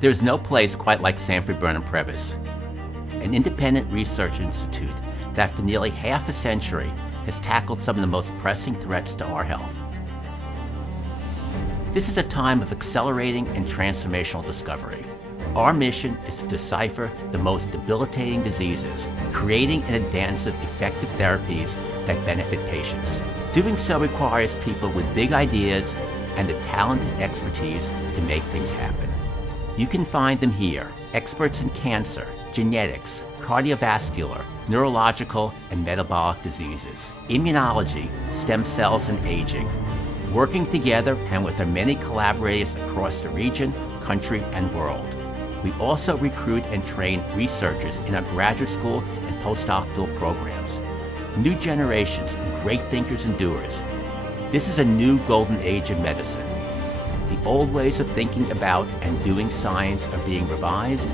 There is no place quite like Sanford Burnham Prebys, an independent research institute that for nearly half a century has tackled some of the most pressing threats to our health. This is a time of accelerating and transformational discovery. Our mission is to decipher the most debilitating diseases, creating and advancing effective therapies that benefit patients. Doing so requires people with big ideas and the talent and expertise to make things happen. You can find them here, experts in cancer, genetics, cardiovascular, neurological, and metabolic diseases, immunology, stem cells, and aging, working together and with our many collaborators across the region, country, and world. We also recruit and train researchers in our graduate school and postdoctoral programs. New generations of great thinkers and doers. This is a new golden age of medicine. The old ways of thinking about and doing science are being revised,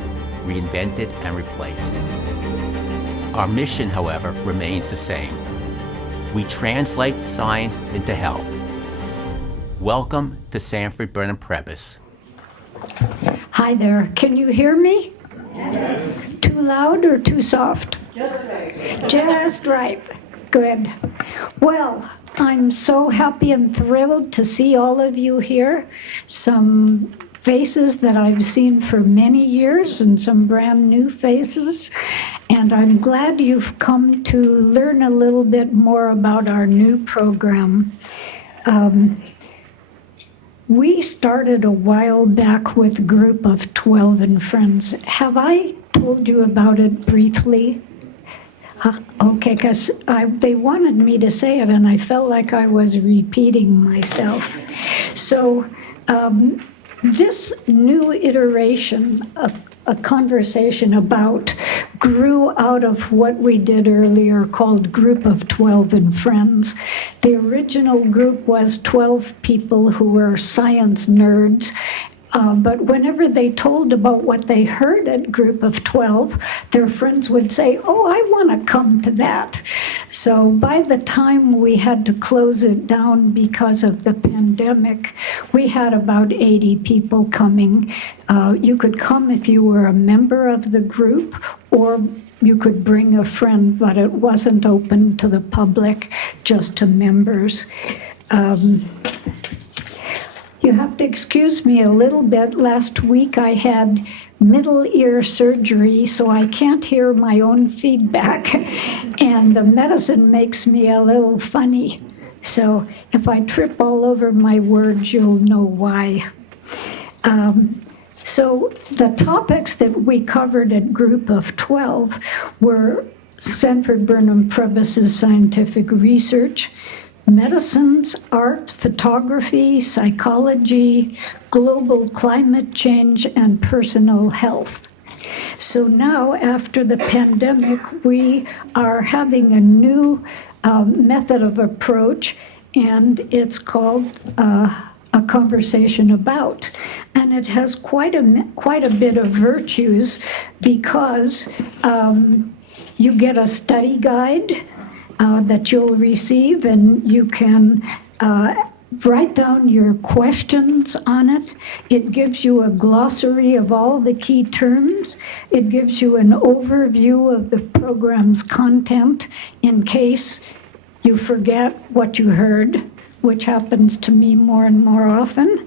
reinvented, and replaced. Our mission, however, remains the same. We translate science into health. Welcome to Sanford Burnham Prebys. Hi there. Can you hear me? Yes. Too loud or too soft? Just right. Just right. Good. Well, I'm so happy and thrilled to see all of you here. Some faces that I've seen for many years and some brand new faces. And I'm glad you've come to learn a little bit more about our new program. We started a while back with a group of 12 and friends. Have I told you about it briefly? Okay, because they wanted me to say it, and I felt like I was repeating myself. So this new iteration of a conversation about grew out of what we did earlier called Group of 12 and Friends. The original group was 12 people who were science nerds, but whenever they told about what they heard at Group of 12, their friends would say, "Oh, I want to come to that." So by the time we had to close it down because of the pandemic, we had about 80 people coming. You could come if you were a member of the group, or you could bring a friend, but it wasn't open to the public, just to members. You have to excuse me a little bit. Last week I had middle ear surgery, so I can't hear my own feedback, and the medicine makes me a little funny. So if I trip all over my words, you'll know why. So the topics that we covered at Group of 12 were Sanford Burnham Prebys' scientific research, medicines, art, photography, psychology, global climate change, and personal health. So now, after the pandemic, we are having a new method of approach, and it's called a conversation about. And it has quite a bit of virtues because you get a study guide that you'll receive, and you can write down your questions on it. It gives you a glossary of all the key terms. It gives you an overview of the program's content in case you forget what you heard, which happens to me more and more often.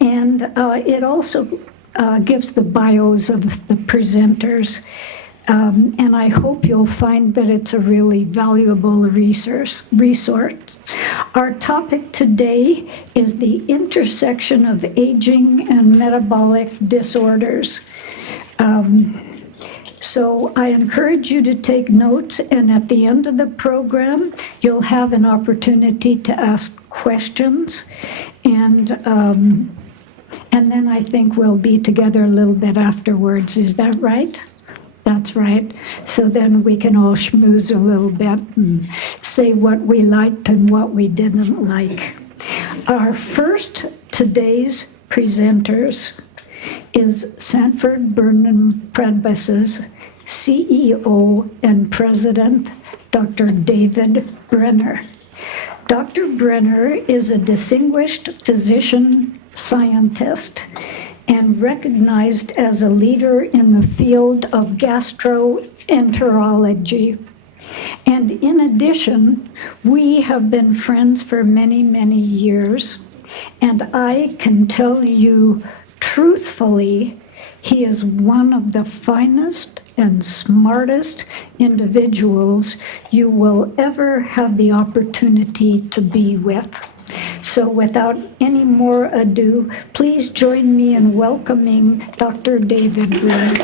And it also gives the bios of the presenters. And I hope you'll find that it's a really valuable resource. Our topic today is the intersection of aging and metabolic disorders. So I encourage you to take notes, and at the end of the program, you'll have an opportunity to ask questions. And then I think we'll be together a little bit afterwards. Is that right? That's right. So then we can all schmooze a little bit and say what we liked and what we didn't like. Our first today's presenters is Sanford Burnham Prebys' CEO and President, Dr. David Brenner. Dr. Brenner is a distinguished physician scientist and recognized as a leader in the field of gastroenterology. And in addition, we have been friends for many, many years, and I can tell you truthfully, he is one of the finest and smartest individuals you will ever have the opportunity to be with. So without any more ado, please join me in welcoming Dr. David Bren.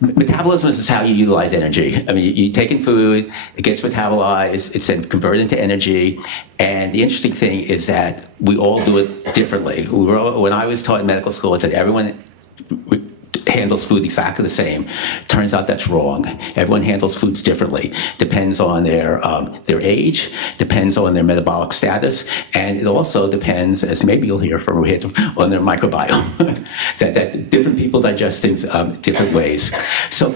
Metabolism is how you utilize energy. I mean, you take in food, it gets metabolized, it's then converted into energy. And the interesting thing is that we all do it differently. When I was taught in medical school, it said everyone handles food exactly the same. Turns out that's wrong. Everyone handles foods differently. Depends on their age, depends on their metabolic status, and it also depends, as maybe you'll hear from Rohit, on their microbiome. that different people digest things different ways. So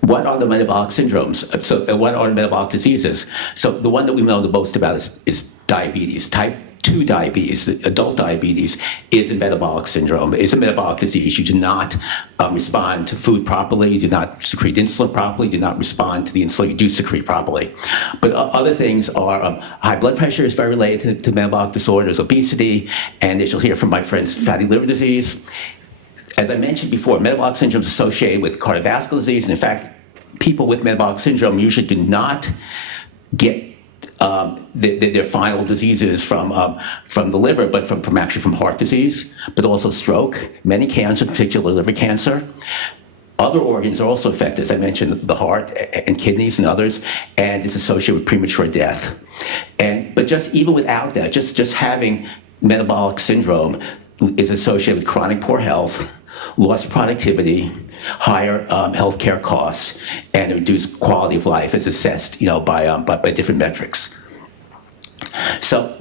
what are the metabolic syndromes? So what are the metabolic diseases? So the one that we know the most about is diabetes. Type 2 diabetes, adult diabetes, is a metabolic syndrome. It's a metabolic disease. You do not respond to food properly. You do not secrete insulin properly. You do not respond to the insulin you do secrete properly. But other things are high blood pressure is very related to metabolic disorders, obesity, and as you'll hear from my friends, fatty liver disease. As I mentioned before, metabolic syndrome is associated with cardiovascular disease, and in fact, people with metabolic syndrome usually do not get their final diseases from the liver, but actually from heart disease, but also stroke, many cancers, particularly liver cancer. Other organs are also affected, as I mentioned, the heart and kidneys and others, and it's associated with premature death. But just even without that, just having metabolic syndrome is associated with chronic poor health, loss of productivity, higher healthcare costs, and a reduced quality of life as assessed, by different metrics. So,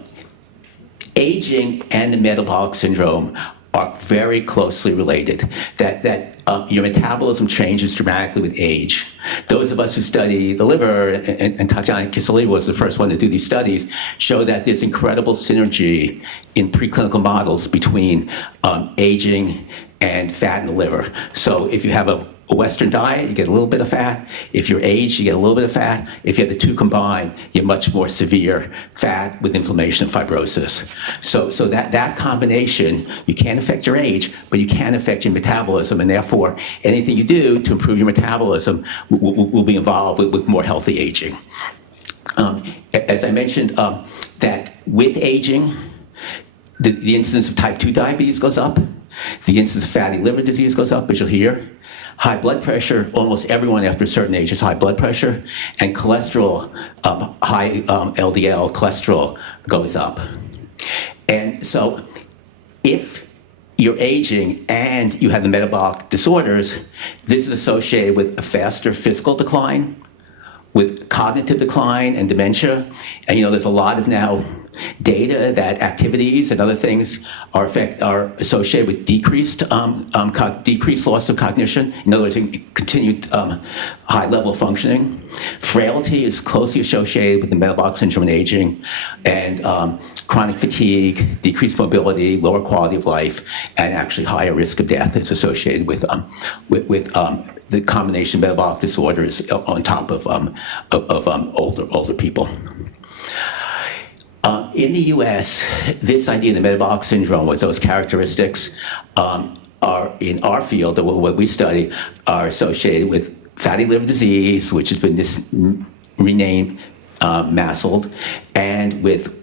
aging and the metabolic syndrome are very closely related. That your metabolism changes dramatically with age. Those of us who study the liver, and Tatiana Kiselyeva was the first one to do these studies, show that there's incredible synergy in preclinical models between aging and fat in the liver. So if you have a Western diet, you get a little bit of fat. If you're aged, you get a little bit of fat. If you have the two combined, you have much more severe fat with inflammation and fibrosis. So that combination, you can't affect your age, but you can affect your metabolism, and therefore anything you do to improve your metabolism will be involved with more healthy aging. As I mentioned, that with aging, the incidence of type 2 diabetes goes up. The incidence of fatty liver disease goes up, as you'll hear. High blood pressure, almost everyone after a certain age has high blood pressure, and cholesterol, high LDL cholesterol goes up. And so if you're aging and you have the metabolic disorders, this is associated with a faster physical decline, with cognitive decline and dementia. And there's a lot of now data that activities and other things are associated with decreased loss of cognition. In other words, continued high level of functioning. Frailty is closely associated with the metabolic syndrome and aging, and chronic fatigue, decreased mobility, lower quality of life, and actually higher risk of death is associated with the combination of metabolic disorders on top of older people. In the U.S., this idea of the metabolic syndrome with those characteristics are, in our field, what we study, are associated with fatty liver disease, which has been renamed MASLD, and with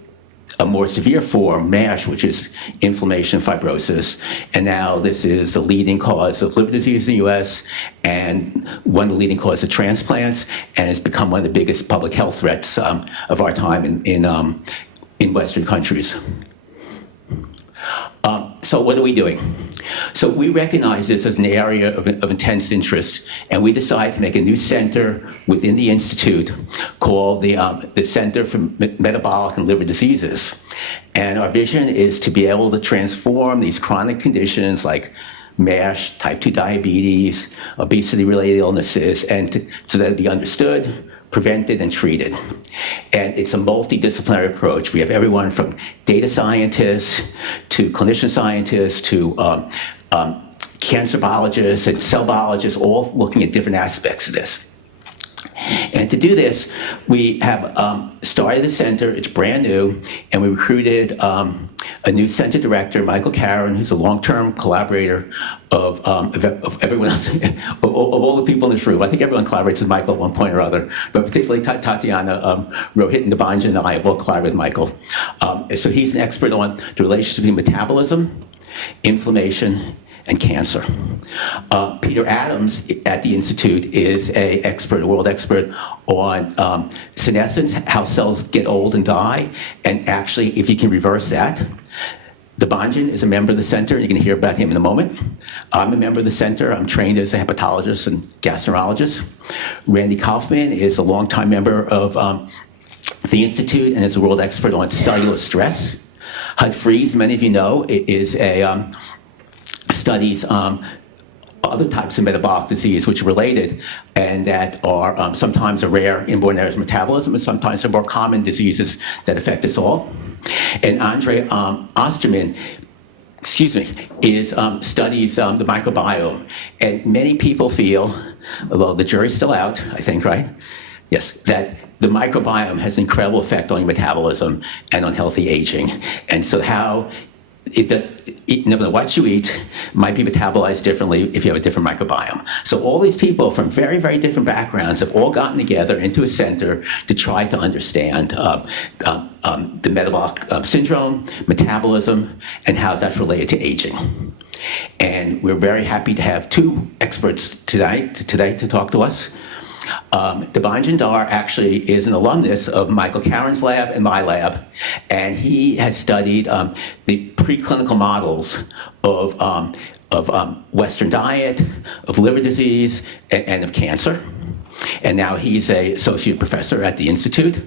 a more severe form, MASH, which is inflammation and fibrosis. And now this is the leading cause of liver disease in the U.S. and one of the leading causes of transplants, and has become one of the biggest public health threats of our time in Western countries. So what are we doing? So we recognize this as an area of intense interest, and we decided to make a new center within the Institute called the Center for Metabolic and Liver Diseases. And our vision is to be able to transform these chronic conditions like MASH, type 2 diabetes, obesity-related illnesses, and so that it be understood, prevented, and treated. And it's a multidisciplinary approach. We have everyone from data scientists to clinician scientists to cancer biologists and cell biologists, all looking at different aspects of this. And to do this, we have started the center. It's brand new, and we recruited a new center director, Michael Karen, who's a long-term collaborator of everyone else, of all the people in this room. I think everyone collaborates with Michael at one point or other, but particularly Tatiana, Rohit, and Debanjan and I have all collaborated with Michael. So he's an expert on the relationship between metabolism, inflammation, and cancer. Peter Adams at the Institute is a world expert on senescence, how cells get old and die, and actually if you can reverse that. Debanjan is a member of the center, and you're going to hear about him in a moment. I'm a member of the center. I'm trained as a hepatologist and gastroenterologist. Randy Kaufman is a longtime member of the Institute and is a world expert on cellular stress. Hud Freeze, many of you know, is a studies other types of metabolic disease which are related and that are sometimes a rare inborn errors of metabolism and sometimes are more common diseases that affect us all. And Andre Osterman, studies the microbiome. And many people feel, although the jury's still out, I think, right? Yes, that the microbiome has an incredible effect on your metabolism and on healthy aging. And so no matter what you eat might be metabolized differently if you have a different microbiome. So all these people from very, very different backgrounds have all gotten together into a center to try to understand the metabolic syndrome, metabolism, and how that's related to aging. And we're very happy to have two experts today to talk to us. Debanjan Dhar actually is an alumnus of Michael Karen's lab and my lab, and he has studied the preclinical models of Western diet, of liver disease, and of cancer. And now he's an associate professor at the Institute.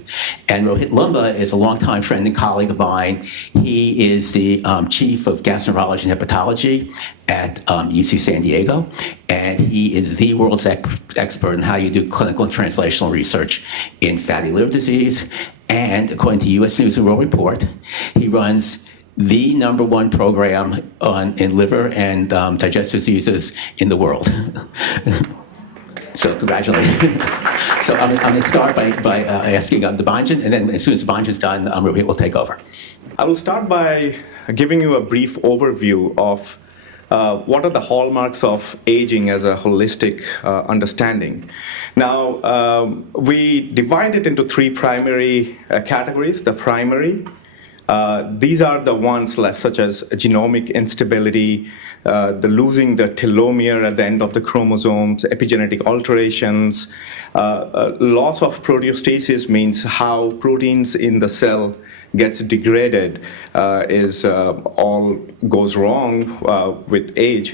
And Rohit Lumba is a longtime friend and colleague of mine. He is the chief of gastroenterology and hepatology at UC San Diego. And he is the world's expert in how you do clinical and translational research in fatty liver disease. And according to US News and World Report, he runs the #1 program in liver and digestive diseases in the world. So congratulations. So I'm going to start by asking Debanjan, and then as soon as Debanjan's done, Rohit will take over. I will start by giving you a brief overview of what are the hallmarks of aging as a holistic understanding. Now, we divide it into three primary categories. The primary, these are the ones such as genomic instability, the losing the telomere at the end of the chromosomes, epigenetic alterations, loss of proteostasis means how proteins in the cell gets degraded all goes wrong with age.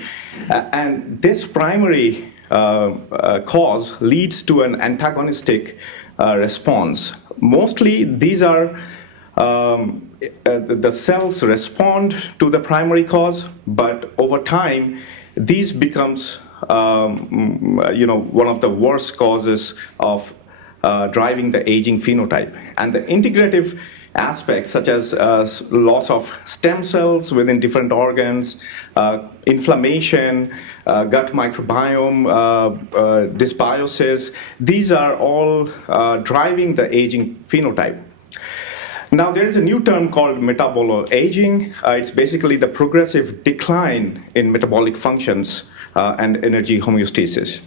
And this primary cause leads to an antagonistic response. Mostly these are the cells respond to the primary cause, but over time, these becomes one of the worst causes of driving the aging phenotype. And the integrative aspects, such as loss of stem cells within different organs, inflammation, gut microbiome, dysbiosis, these are all driving the aging phenotype. Now, there is a new term called metabolic aging. It's basically the progressive decline in metabolic functions and energy homeostasis.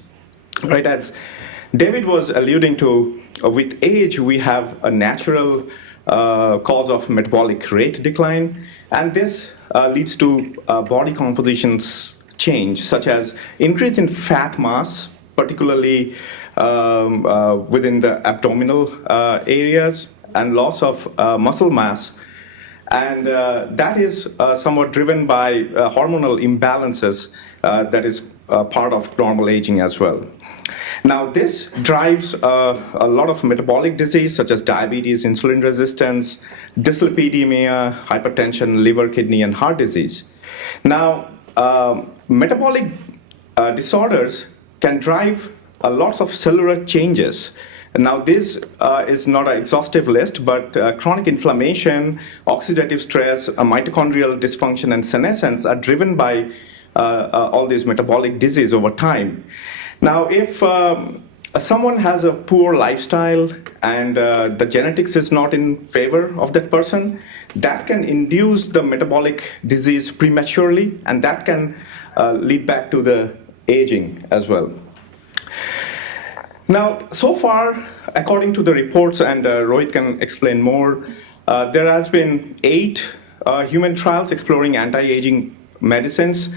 Right, as David was alluding to, with age, we have a natural cause of metabolic rate decline, and this leads to body compositions change, such as increase in fat mass, particularly within the abdominal areas, and loss of muscle mass. And that is somewhat driven by hormonal imbalances that is part of normal aging as well. Now, this drives a lot of metabolic disease, such as diabetes, insulin resistance, dyslipidemia, hypertension, liver, kidney, and heart disease. Now, metabolic disorders can drive lots of cellular changes, Now, this is not an exhaustive list, but chronic inflammation, oxidative stress, mitochondrial dysfunction, and senescence are driven by all these metabolic disease over time. Now, if someone has a poor lifestyle and the genetics is not in favor of that person, that can induce the metabolic disease prematurely, and that can lead back to the aging as well. Now, so far, according to the reports, and Rohit can explain more, there has been 8 human trials exploring anti-aging medicines.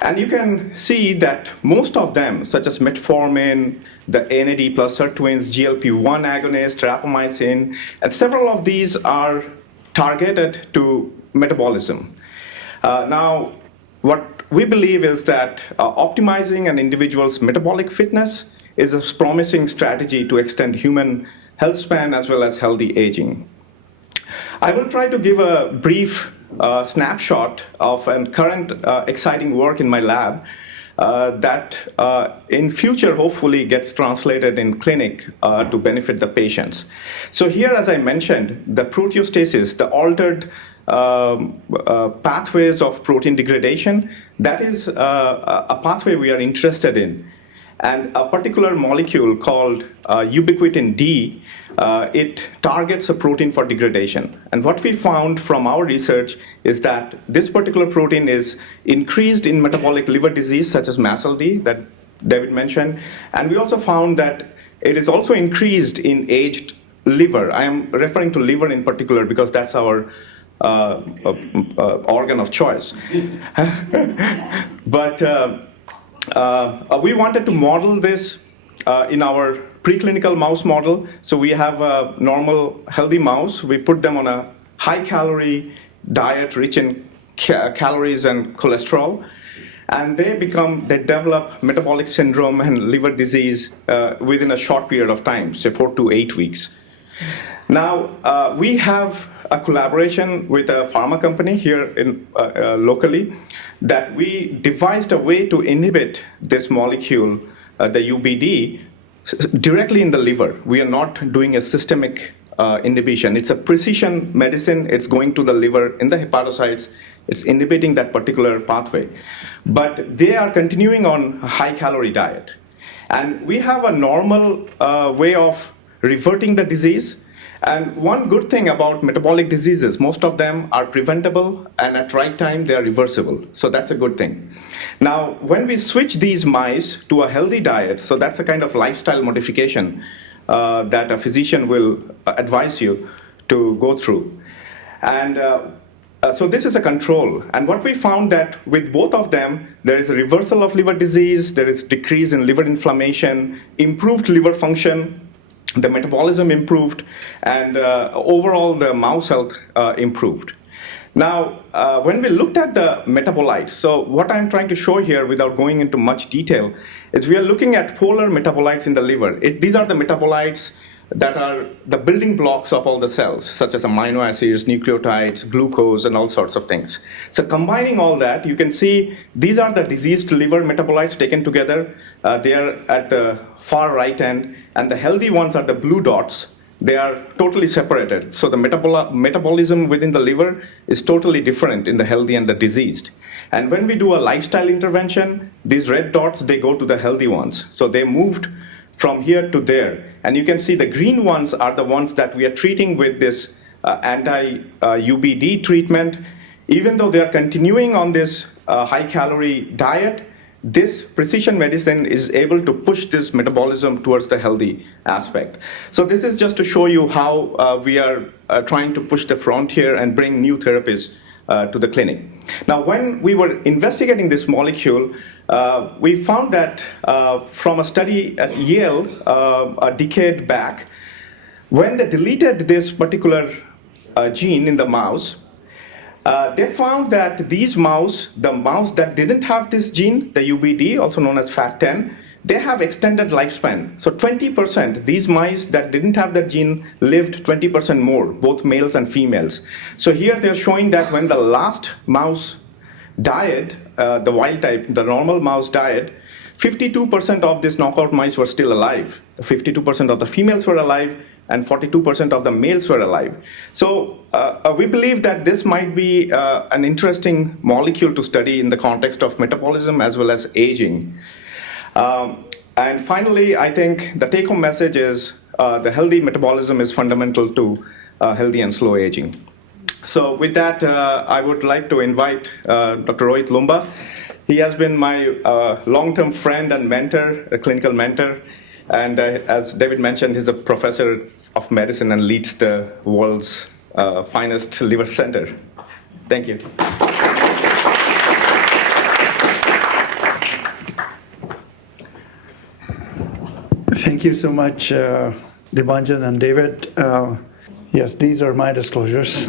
And you can see that most of them, such as metformin, the NAD plus sirtuins, GLP-1 agonist, rapamycin, and several of these are targeted to metabolism. Now, what we believe is that optimizing an individual's metabolic fitness is a promising strategy to extend human health span as well as healthy aging. I will try to give a brief snapshot of current exciting work in my lab that in future hopefully gets translated in clinic to benefit the patients. So here, as I mentioned, the proteostasis, the altered pathways of protein degradation, that is a pathway we are interested in. And a particular molecule called ubiquitin D, it targets a protein for degradation. And what we found from our research is that this particular protein is increased in metabolic liver disease, such as MASLD, that David mentioned. And we also found that it is also increased in aged liver. I am referring to liver in particular because that's our organ of choice. But we wanted to model this in our preclinical mouse model. So we have a normal healthy mouse. We put them on a high-calorie diet rich in calories and cholesterol. And they develop metabolic syndrome and liver disease within a short period of time, say 4 to 8 weeks. Now, we have a collaboration with a pharma company here in locally that we devised a way to inhibit this molecule, the UBD, directly in the liver. We are not doing a systemic inhibition. It's a precision medicine. It's going to the liver in the hepatocytes. It's inhibiting that particular pathway. But they are continuing on a high-calorie diet. And we have a normal way of reverting the disease. And one good thing about metabolic diseases, most of them are preventable, and at right time, they are reversible. So that's a good thing. Now, when we switch these mice to a healthy diet, so that's a kind of lifestyle modification that a physician will advise you to go through. And so this is a control. And what we found that with both of them, there is a reversal of liver disease, there is decrease in liver inflammation, improved liver function, the metabolism improved, and overall the mouse health improved. Now, when we looked at the metabolites, so what I'm trying to show here without going into much detail is we are looking at polar metabolites in the liver. These are the metabolites that are the building blocks of all the cells, such as amino acids, nucleotides, glucose, and all sorts of things. So combining all that, you can see these are the diseased liver metabolites taken together. They are at the far right end, and the healthy ones are the blue dots. They are totally separated. So the metabolism within the liver is totally different in the healthy and the diseased. And when we do a lifestyle intervention, these red dots, they go to the healthy ones. So they moved from here to there. And you can see the green ones are the ones that we are treating with this anti-UBD treatment. Even though they are continuing on this high-calorie diet, this precision medicine is able to push this metabolism towards the healthy aspect. So this is just to show you how we are trying to push the frontier and bring new therapies to the clinic. Now, when we were investigating this molecule, we found that from a study at Yale a decade back, when they deleted this particular gene in the mouse, they found that these mouse, the mouse that didn't have this gene, the UBD, also known as FAT10, they have extended lifespan. So 20%, these mice that didn't have that gene lived 20% more, both males and females. So here they're showing that when the last mouse died, the wild type, the normal mouse died, 52% of these knockout mice were still alive. 52% of the females were alive, and 42% of the males were alive. So we believe that this might be an interesting molecule to study in the context of metabolism as well as aging. And finally, I think the take-home message is the healthy metabolism is fundamental to healthy and slow aging. So with that, I would like to invite Dr. Rohit Lumba. He has been my long-term friend and mentor, a clinical mentor. And as David mentioned, he's a professor of medicine and leads the world's finest liver center. Thank you. Thank you so much, Debanjan and David. Yes, these are my disclosures.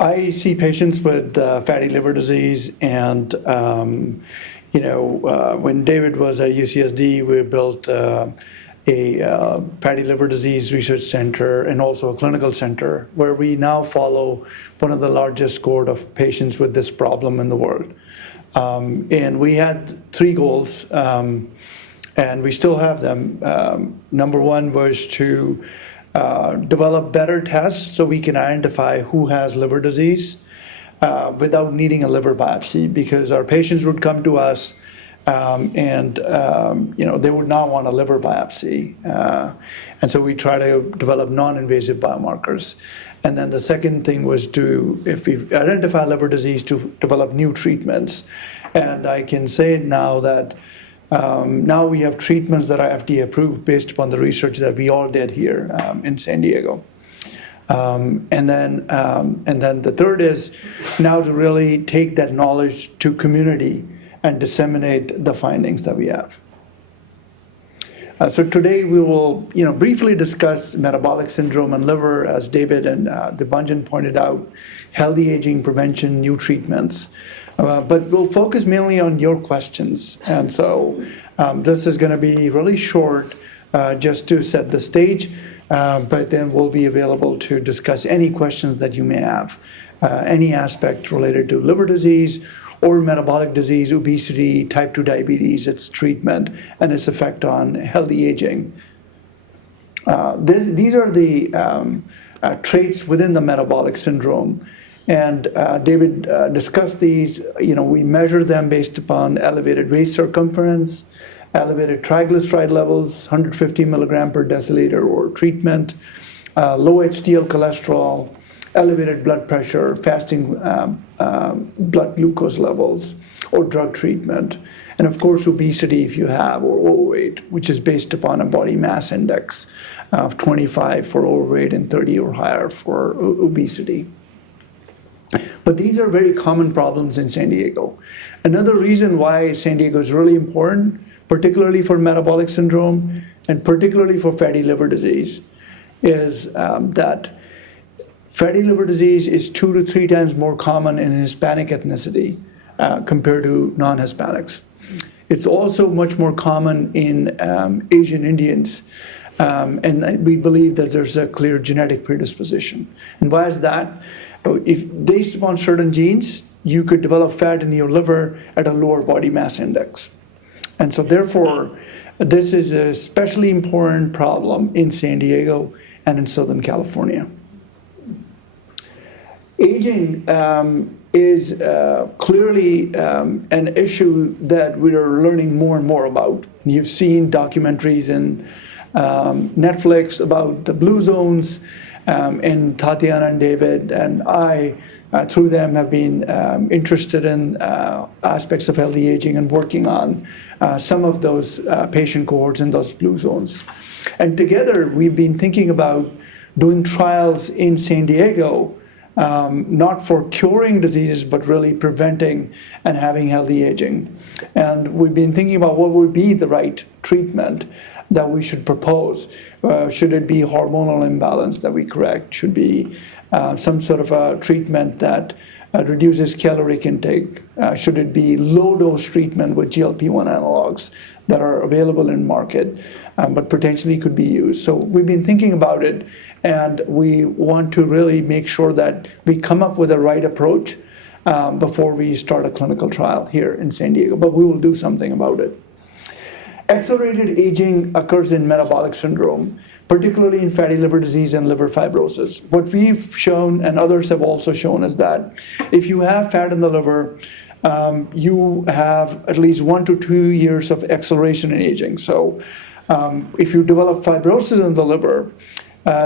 I see patients with fatty liver disease, and when David was at UCSD, we built a fatty liver disease research center and also a clinical center where we now follow one of the largest cohort of patients with this problem in the world. And we had 3 goals, and we still have them. Number 1 was to develop better tests so we can identify who has liver disease without needing a liver biopsy, because our patients would come to us and they would not want a liver biopsy. And so we try to develop non-invasive biomarkers. And then the second thing was to, if we identify liver disease, to develop new treatments. And I can say now that now we have treatments that are FDA approved based upon the research that we all did here in San Diego. And then the third is now to really take that knowledge to community and disseminate the findings that we have. So today we will, briefly discuss metabolic syndrome and liver, as David and Debanjan pointed out, healthy aging prevention, new treatments. But we'll focus mainly on your questions. And so this is going to be really short, just to set the stage, but then we'll be available to discuss any questions that you may have, any aspect related to liver disease or metabolic disease, obesity, type 2 diabetes, its treatment, and its effect on healthy aging. These are the traits within the metabolic syndrome. And David discussed these. We measure them based upon elevated waist circumference, elevated triglyceride levels, 150 milligram per deciliter or treatment, low HDL cholesterol, elevated blood pressure, fasting blood glucose levels, or drug treatment. And of course, obesity if you have, or overweight, which is based upon a body mass index of 25 for overweight and 30 or higher for obesity. But these are very common problems in San Diego. Another reason why San Diego is really important, particularly for metabolic syndrome and particularly for fatty liver disease, is that fatty liver disease is 2 to 3 times more common in Hispanic ethnicity compared to non-Hispanics. It's also much more common in Asian Indians. And we believe that there's a clear genetic predisposition. And why is that? If based upon certain genes, you could develop fat in your liver at a lower body mass index. And so therefore, this is a especially important problem in San Diego and in Southern California. Aging is clearly an issue that we are learning more and more about. You've seen documentaries in Netflix about the blue zones, and Tatiana and David and I, through them, have been interested in aspects of healthy aging and working on some of those patient cohorts in those blue zones. And together, we've been thinking about doing trials in San Diego, not for curing diseases, but really preventing and having healthy aging. And we've been thinking about what would be the right treatment that we should propose. Should it be hormonal imbalance that we correct? Should be some sort of a treatment that reduces caloric intake? Should it be low-dose treatment with GLP-1 analogs that are available in market, but potentially could be used? So we've been thinking about it, and we want to really make sure that we come up with the right approach before we start a clinical trial here in San Diego, but we will do something about it. Accelerated aging occurs in metabolic syndrome, particularly in fatty liver disease and liver fibrosis. What we've shown, and others have also shown, is that if you have fat in the liver, you have at least 1 to 2 years of acceleration in aging. So if you develop fibrosis in the liver,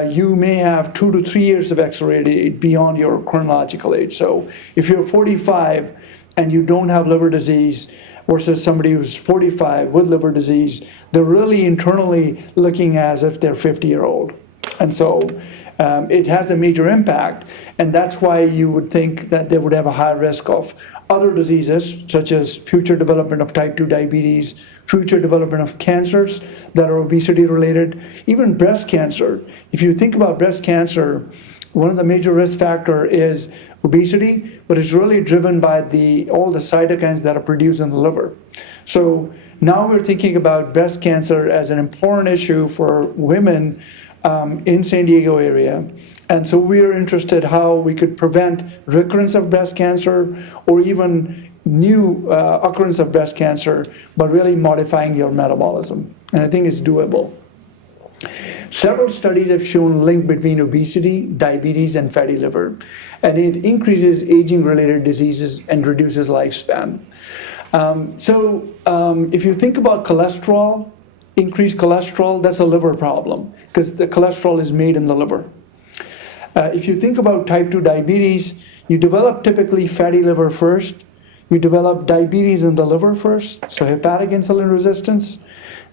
you may have 2 to 3 years of accelerated age beyond your chronological age. So if you're 45 and you don't have liver disease versus somebody who's 45 with liver disease, they're really internally looking as if they're 50-year-old. And so it has a major impact, and that's why you would think that they would have a high risk of other diseases, such as future development of type 2 diabetes, future development of cancers that are obesity-related, even breast cancer. If you think about breast cancer, one of the major risk factors is obesity, but it's really driven by all the cytokines that are produced in the liver. So now we're thinking about breast cancer as an important issue for women in San Diego area. And so we are interested how we could prevent recurrence of breast cancer or even new occurrence of breast cancer, but really modifying your metabolism. And I think it's doable. Several studies have shown link between obesity, diabetes, and fatty liver, and it increases aging-related diseases and reduces lifespan. If you think about cholesterol, increased cholesterol, that's a liver problem because the cholesterol is made in the liver. If you think about type 2 diabetes, you develop typically fatty liver first, you develop diabetes in the liver first, so hepatic insulin resistance.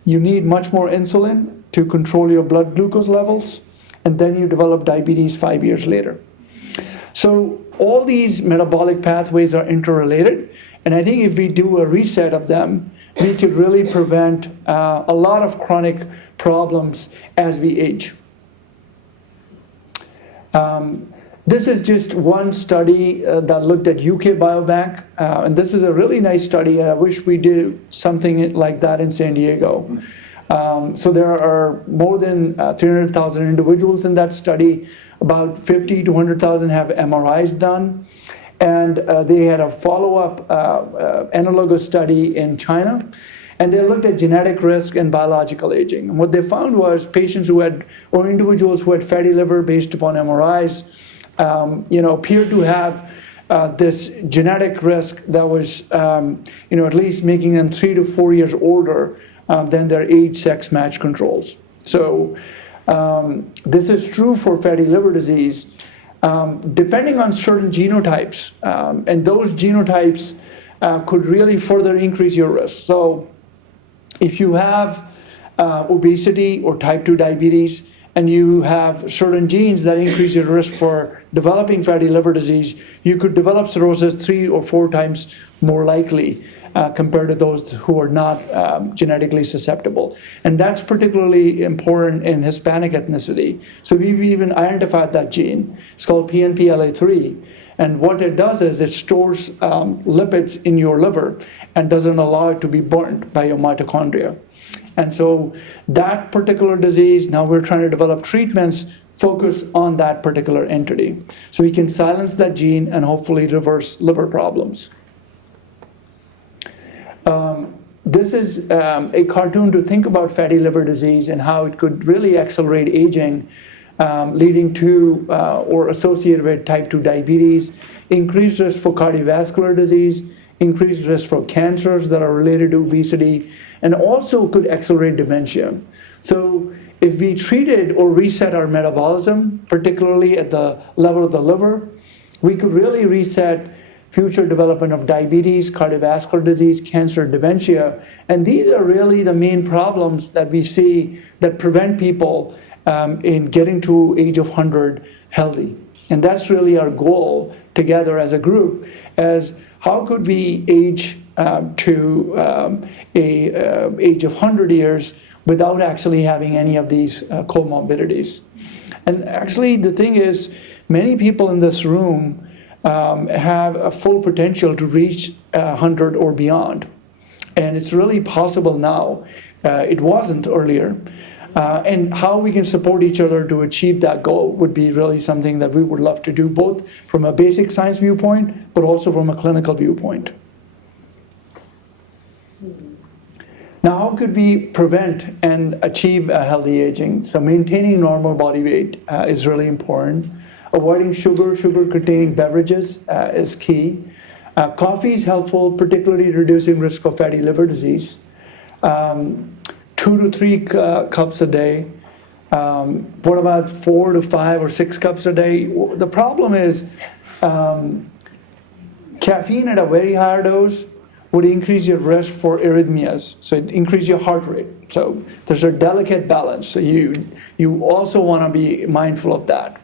You need much more insulin to control your blood glucose levels, and then you develop diabetes 5 years later. So all these metabolic pathways are interrelated, and I think if we do a reset of them, we could really prevent a lot of chronic problems as we age. This is just one study that looked at UK Biobank, and this is a really nice study. I wish we did something like that in San Diego. So there are more than 300,000 individuals in that study. About 50 to 100,000 have MRIs done. And they had a follow-up analogous study in China. And they looked at genetic risk and biological aging. And what they found was patients who had, or individuals who had fatty liver based upon MRIs, appeared to have this genetic risk that was, at least making them 3 to 4 years older than their age-sex match controls. So this is true for fatty liver disease, depending on certain genotypes, and those genotypes could really further increase your risk. So if you have obesity or type 2 diabetes, and you have certain genes that increase your risk for developing fatty liver disease, you could develop cirrhosis 3 or 4 times more likely compared to those who are not genetically susceptible. And that's particularly important in Hispanic ethnicity. So we've even identified that gene. It's called PNPLA3. And what it does is it stores lipids in your liver and doesn't allow it to be burnt by your mitochondria. And so that particular disease, now we're trying to develop treatments focused on that particular entity. So we can silence that gene and hopefully reverse liver problems. This is a cartoon to think about fatty liver disease and how it could really accelerate aging, leading to or associated with type 2 diabetes, increased risk for cardiovascular disease, increased risk for cancers that are related to obesity, and also could accelerate dementia. So if we treated or reset our metabolism, particularly at the level of the liver, we could really reset future development of diabetes, cardiovascular disease, cancer, dementia. And these are really the main problems that we see that prevent people in getting to age of 100 healthy. And that's really our goal together as a group, as how could we age to a age of 100 years without actually having any of these comorbidities. And actually the thing is, many people in this room have a full potential to reach 100 or beyond. And it's really possible now. It wasn't earlier. And how we can support each other to achieve that goal would be really something that we would love to do, both from a basic science viewpoint, but also from a clinical viewpoint. Now, how could we prevent and achieve a healthy aging? So maintaining normal body weight is really important. Avoiding sugar-containing beverages is key. Coffee is helpful, particularly reducing risk of fatty liver disease. 2 to 3 cups a day. What about 4 to 5 or 6 cups a day? The problem is caffeine at a very high dose would increase your risk for arrhythmias, so it increases your heart rate. So there's a delicate balance. So you also want to be mindful of that.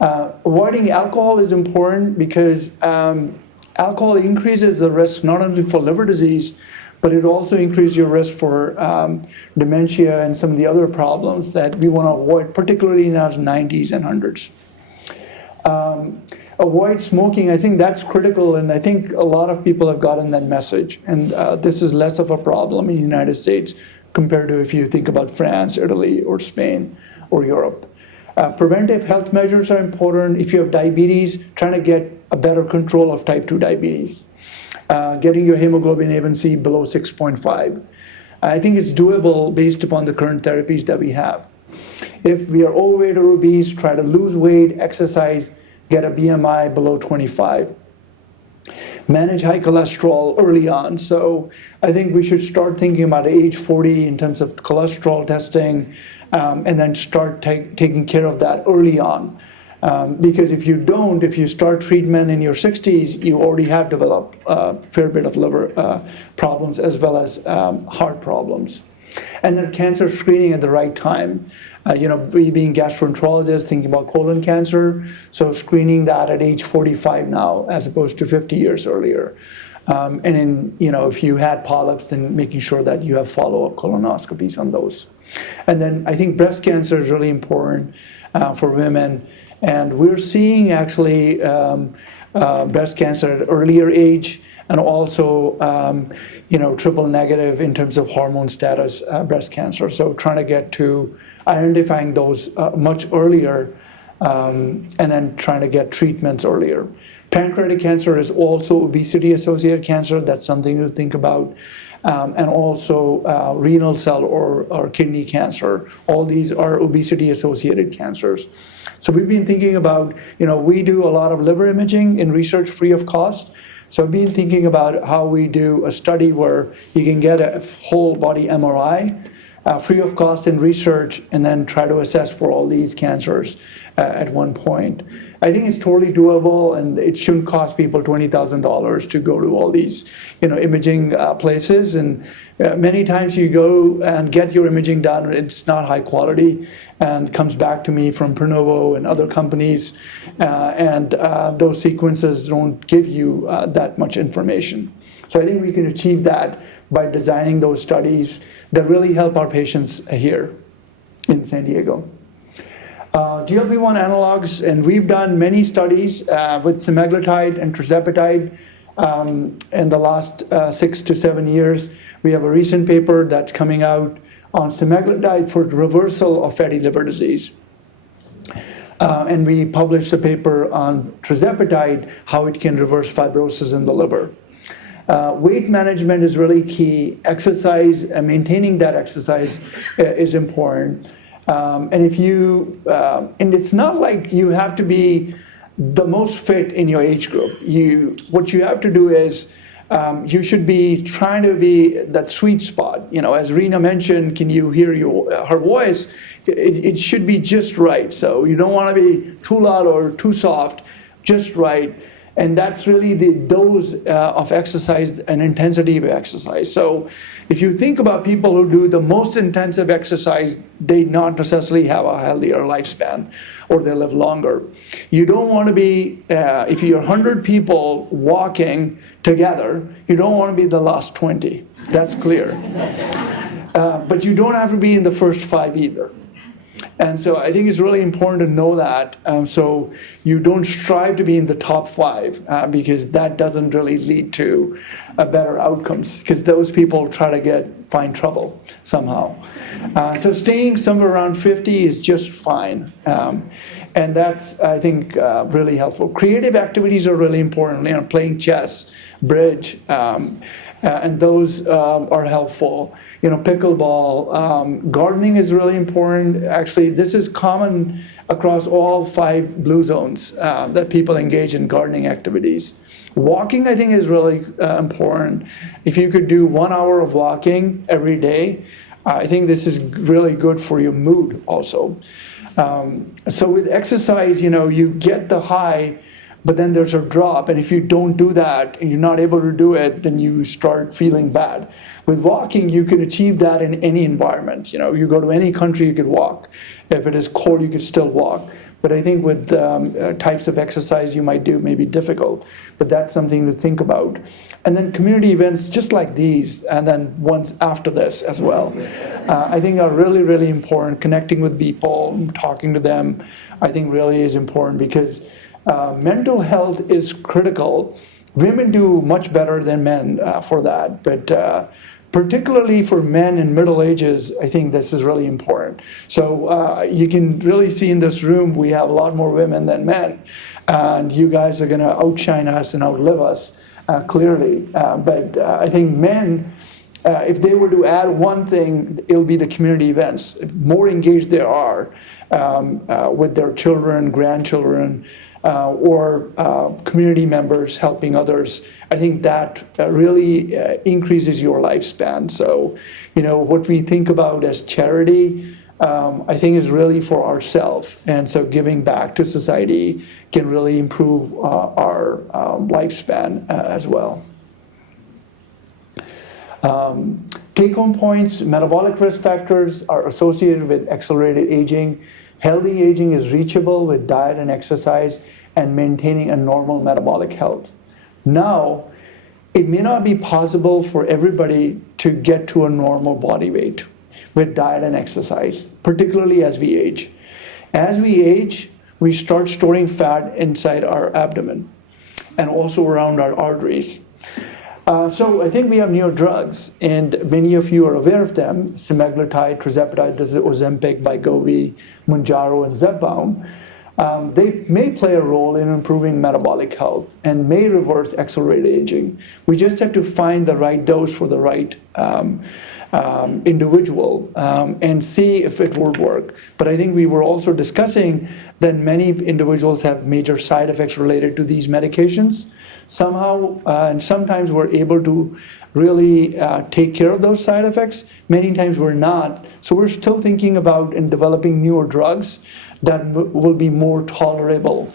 Avoiding alcohol is important because alcohol increases the risk not only for liver disease, but it also increases your risk for dementia and some of the other problems that we want to avoid, particularly in our 90s and 100s. Avoid smoking. I think that's critical, and I think a lot of people have gotten that message. And this is less of a problem in the United States compared to if you think about France, Italy, or Spain, or Europe. Preventive health measures are important. If you have diabetes, trying to get a better control of type 2 diabetes. Getting your hemoglobin A1C below 6.5. I think it's doable based upon the current therapies that we have. If we are overweight or obese, try to lose weight, exercise, get a BMI below 25. Manage high cholesterol early on. So I think we should start thinking about age 40 in terms of cholesterol testing, and then start taking care of that early on. Because if you start treatment in your 60s, you already have developed a fair bit of liver problems as well as heart problems. And then cancer screening at the right time. We being gastroenterologists, thinking about colon cancer, so screening that at age 45 now, as opposed to 50 years earlier. And then, if you had polyps, then making sure that you have follow-up colonoscopies on those. And then I think breast cancer is really important for women. And we're seeing actually breast cancer at an earlier age, and also triple negative in terms of hormone status breast cancer. So trying to get to identifying those much earlier, and then trying to get treatments earlier. Pancreatic cancer is also obesity-associated cancer. That's something to think about. And also renal cell or kidney cancer. All these are obesity-associated cancers. So we've been thinking about, we do a lot of liver imaging in research free of cost. So I've been thinking about how we do a study where you can get a whole body MRI free of cost in research, and then try to assess for all these cancers at one point. I think it's totally doable, and it shouldn't cost people $20,000 to go to all these, imaging places. And many times you go and get your imaging done, it's not high quality, and comes back to me from Pronovo and other companies, and those sequences don't give you that much information. So I think we can achieve that by designing those studies that really help our patients here in San Diego. GLP-1 analogs, and we've done many studies with semaglutide and tirzepatide in the last 6 to 7 years. We have a recent paper that's coming out on semaglutide for reversal of fatty liver disease. And we published a paper on tirzepatide, how it can reverse fibrosis in the liver. Weight management is really key. Exercise, maintaining that exercise is important. And and it's not like you have to be the most fit in your age group. What you have to do is you should be trying to be that sweet spot. As Rena mentioned, can you hear her voice? It should be just right. So you don't want to be too loud or too soft, just right. And that's really the dose of exercise and intensity of exercise. So if you think about people who do the most intensive exercise, they not necessarily have a healthier lifespan, or they live longer. You don't want to be, if you're 100 people walking together, you don't want to be the last 20. That's clear. But you don't have to be in the first 5 either. And so I think it's really important to know that, so you don't strive to be in the top 5, because that doesn't really lead to better outcomes, because those people try to find trouble somehow. So staying somewhere around 50 is just fine. And that's, I think, really helpful. Creative activities are really important, playing chess, bridge, and those are helpful. Pickleball, gardening is really important. Actually, this is common across all 5 blue zones that people engage in gardening activities. Walking, I think, is really important. If you could do 1 hour of walking every day, I think this is really good for your mood also. So with exercise, you get the high, but then there's a drop, and if you don't do that and you're not able to do it, then you start feeling bad. With walking, you can achieve that in any environment. You go to any country, you could walk. If it is cold, you could still walk. But I think with types of exercise you might do may be difficult, but that's something to think about. And then community events just like these, and then ones after this as well, I think are really, really important. Connecting with people, talking to them, I think really is important, because mental health is critical. Women do much better than men for that, but particularly for men in middle ages, I think this is really important. So you can really see in this room, we have a lot more women than men, and you guys are going to outshine us and outlive us clearly. But I think men, if they were to add one thing, it'll be the community events. The more engaged they are with their children, grandchildren, or community members helping others, I think that really increases your lifespan. So, what we think about as charity, I think is really for ourselves. And so giving back to society can really improve our lifespan as well. Take-home points: metabolic risk factors are associated with accelerated aging. Healthy aging is reachable with diet and exercise and maintaining a normal metabolic health. Now, it may not be possible for everybody to get to a normal body weight with diet and exercise, particularly as we age. As we age, we start storing fat inside our abdomen and also around our arteries. So I think we have newer drugs, and many of you are aware of them: semaglutide, tirzepatide, Ozempic, Wegovy, Mounjaro, and Zepbound. They may play a role in improving metabolic health and may reverse accelerated aging. We just have to find the right dose for the right individual and see if it will work. But I think we were also discussing that many individuals have major side effects related to these medications. Somehow, and sometimes we're able to really take care of those side effects. Many times we're not. So we're still thinking about and developing newer drugs that will be more tolerable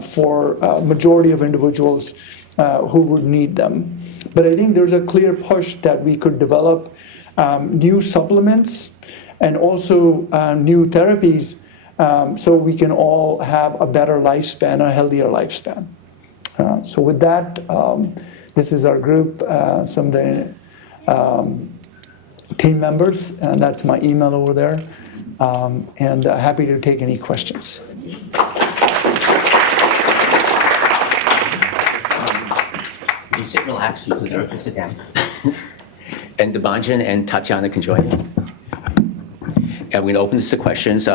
for majority of individuals who would need them. But I think there's a clear push that we could develop new supplements and also new therapies so we can all have a better lifespan, a healthier lifespan. So with that, this is our group, some of the team members, and that's my email over there. And happy to take any questions. You sit relaxed, you deserve to sit down. And Debanjan and Tatiana can join you. And we're going to open this to questions.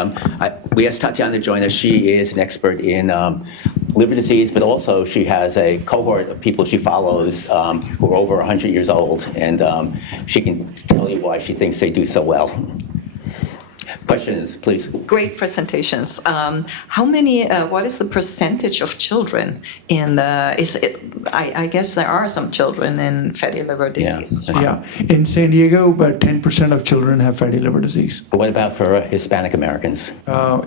We asked Tatiana to join us. She is an expert in liver disease, but also she has a cohort of people she follows who are over 100 years old, and she can tell you why she thinks they do so well. Questions, please. Great presentations. How many? What is the percentage of children in the? I guess there are some children in fatty liver disease as well. Yeah, in San Diego, about 10% of children have fatty liver disease. But what about for Hispanic Americans?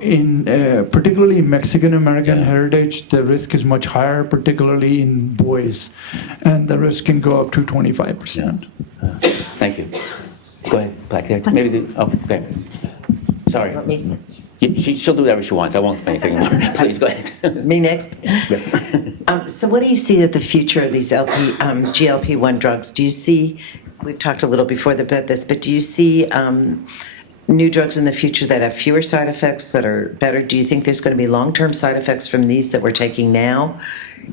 In particularly Mexican American heritage, the risk is much higher, particularly in boys, and the risk can go up to 25%. Thank you. Go ahead, back there. Maybe. Okay. Sorry. She'll do whatever she wants. I won't do anything more. Please, go ahead. Me next. So what do you see at the future of these GLP-1 drugs? Do you see, we've talked a little before about this, but do you see new drugs in the future that have fewer side effects, that are better? Do you think there's going to be long-term side effects from these that we're taking now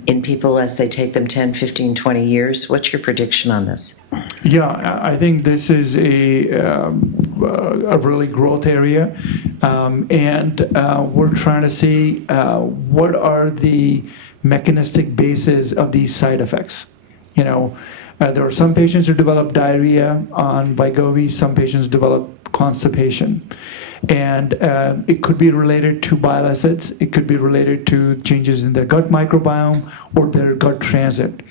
in people as they take them 10, 15, 20 years? What's your prediction on this? Yeah, I think this is a really growth area, and we're trying to see what are the mechanistic bases of these side effects. You know, there are some patients who develop diarrhea on Wegovy, some patients develop constipation. And it could be related to bile acids, it could be related to changes in their gut microbiome or their gut transit.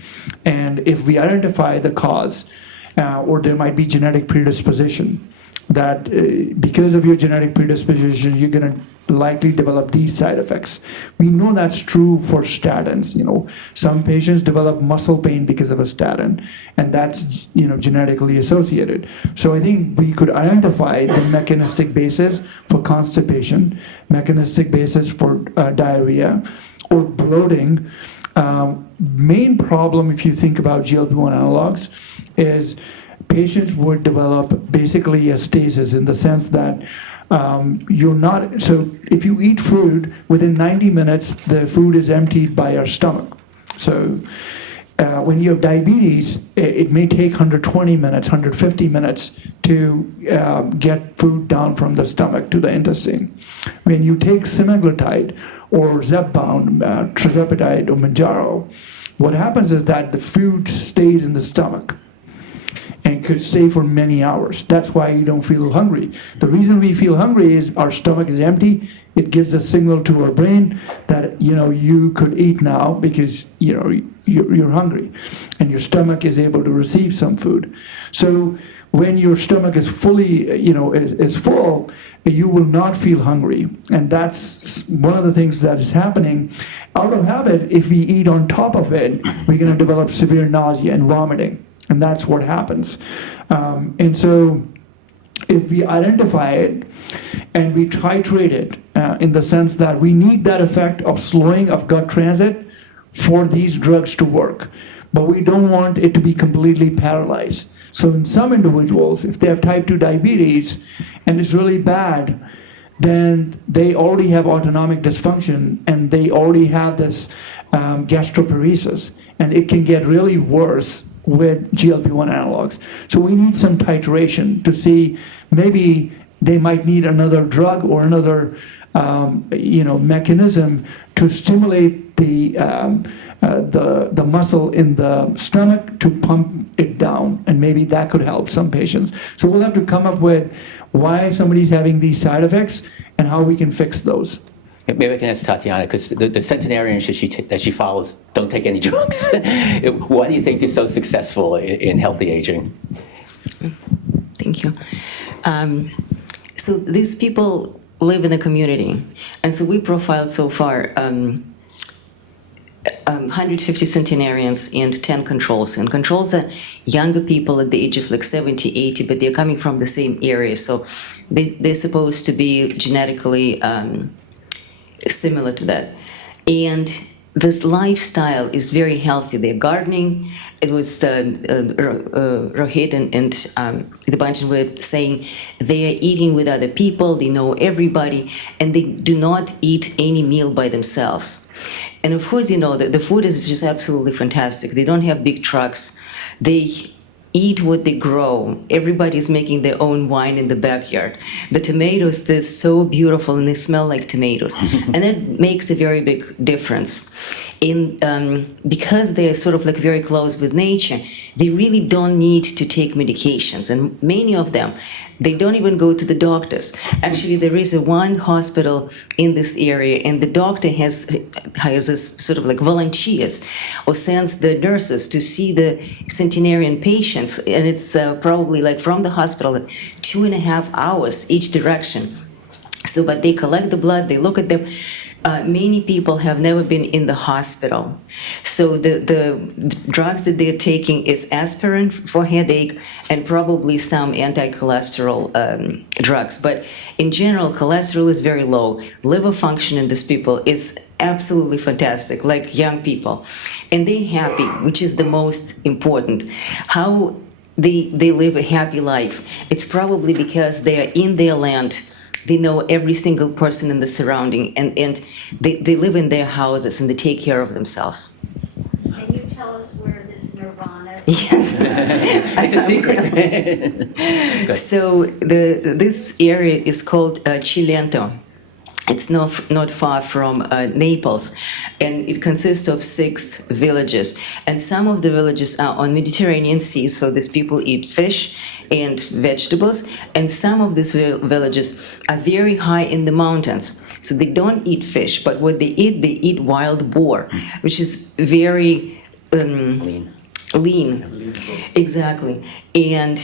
And if we identify the cause, or there might be genetic predisposition, that because of your genetic predisposition, you're going to likely develop these side effects. We know that's true for statins. You know, some patients develop muscle pain because of a statin, and that's, you know, genetically associated. So I think we could identify the mechanistic basis for constipation, mechanistic basis for diarrhea or bloating. Main problem, if you think about GLP-1 analogs, is patients would develop basically a stasis in the sense that you're not, so if you eat food, within 90 minutes, the food is emptied by your stomach. So when you have diabetes, it may take 120 minutes, 150 minutes to get food down from the stomach to the intestine. When you take semaglutide or Zepbound, tirzepatide or Mounjaro, what happens is that the food stays in the stomach and could stay for many hours. That's why you don't feel hungry. The reason we feel hungry is our stomach is empty. It gives a signal to our brain that, you know, you could eat now because, you know, you're hungry, and your stomach is able to receive some food. So when your stomach is fully, you know, is full, you will not feel hungry. And that's one of the things that is happening. Out of habit, if we eat on top of it, we're going to develop severe nausea and vomiting. And that's what happens. And so if we identify it and we titrate it in the sense that we need that effect of slowing of gut transit for these drugs to work, but we don't want it to be completely paralyzed. So in some individuals, if they have type 2 diabetes and it's really bad, then they already have autonomic dysfunction and they already have this gastroparesis, and it can get really worse with GLP-1 analogs. So we need some titration to see maybe they might need another drug or another mechanism to stimulate the muscle in the stomach to pump it down, and maybe that could help some patients. So we'll have to come up with why somebody's having these side effects and how we can fix those. Maybe I can ask Tatiana, because the centenarians that she follows don't take any drugs. Why do you think you're so successful in healthy aging? Thank you. So these people live in a community, and so we profiled so far 150 centenarians and 10 controls. And controls are younger people at the age of like 70, 80, but they're coming from the same area. So they're supposed to be genetically similar to that. And this lifestyle is very healthy. They're gardening. It was Rohit and Debanjan were saying they are eating with other people, they know everybody, and they do not eat any meal by themselves. And of course, you know, the food is just absolutely fantastic. They don't have big trucks. They eat what they grow. Everybody's making their own wine in the backyard. The tomatoes, they're so beautiful and they smell like tomatoes. And that makes a very big difference. Because they are sort of like very close with nature, they really don't need to take medications. And many of them, they don't even go to the doctors. Actually, there is one hospital in this area, and the doctor has this sort of like volunteers or sends the nurses to see the centenarian patients. And it's probably like from the hospital, 2.5 hours each direction. So, but they collect the blood, they look at them. Many people have never been in the hospital. So the drugs that they're taking is aspirin for headache and probably some anti-cholesterol drugs. But in general, cholesterol is very low. Liver function in these people is absolutely fantastic, like young people. And they're happy, which is the most important. How they live a happy life. It's probably because they are in their land. They know every single person in the surrounding, and they live in their houses and they take care of themselves. Can you tell us where this nirvana is? Yes. It's a secret. So this area is called Cilento. It's not far from Naples, and it consists of 6 villages. And some of the villages are on Mediterranean Sea, so these people eat fish and vegetables. And some of these villages are very high in the mountains, so they don't eat fish. But what they eat wild boar, which is very lean. Exactly. And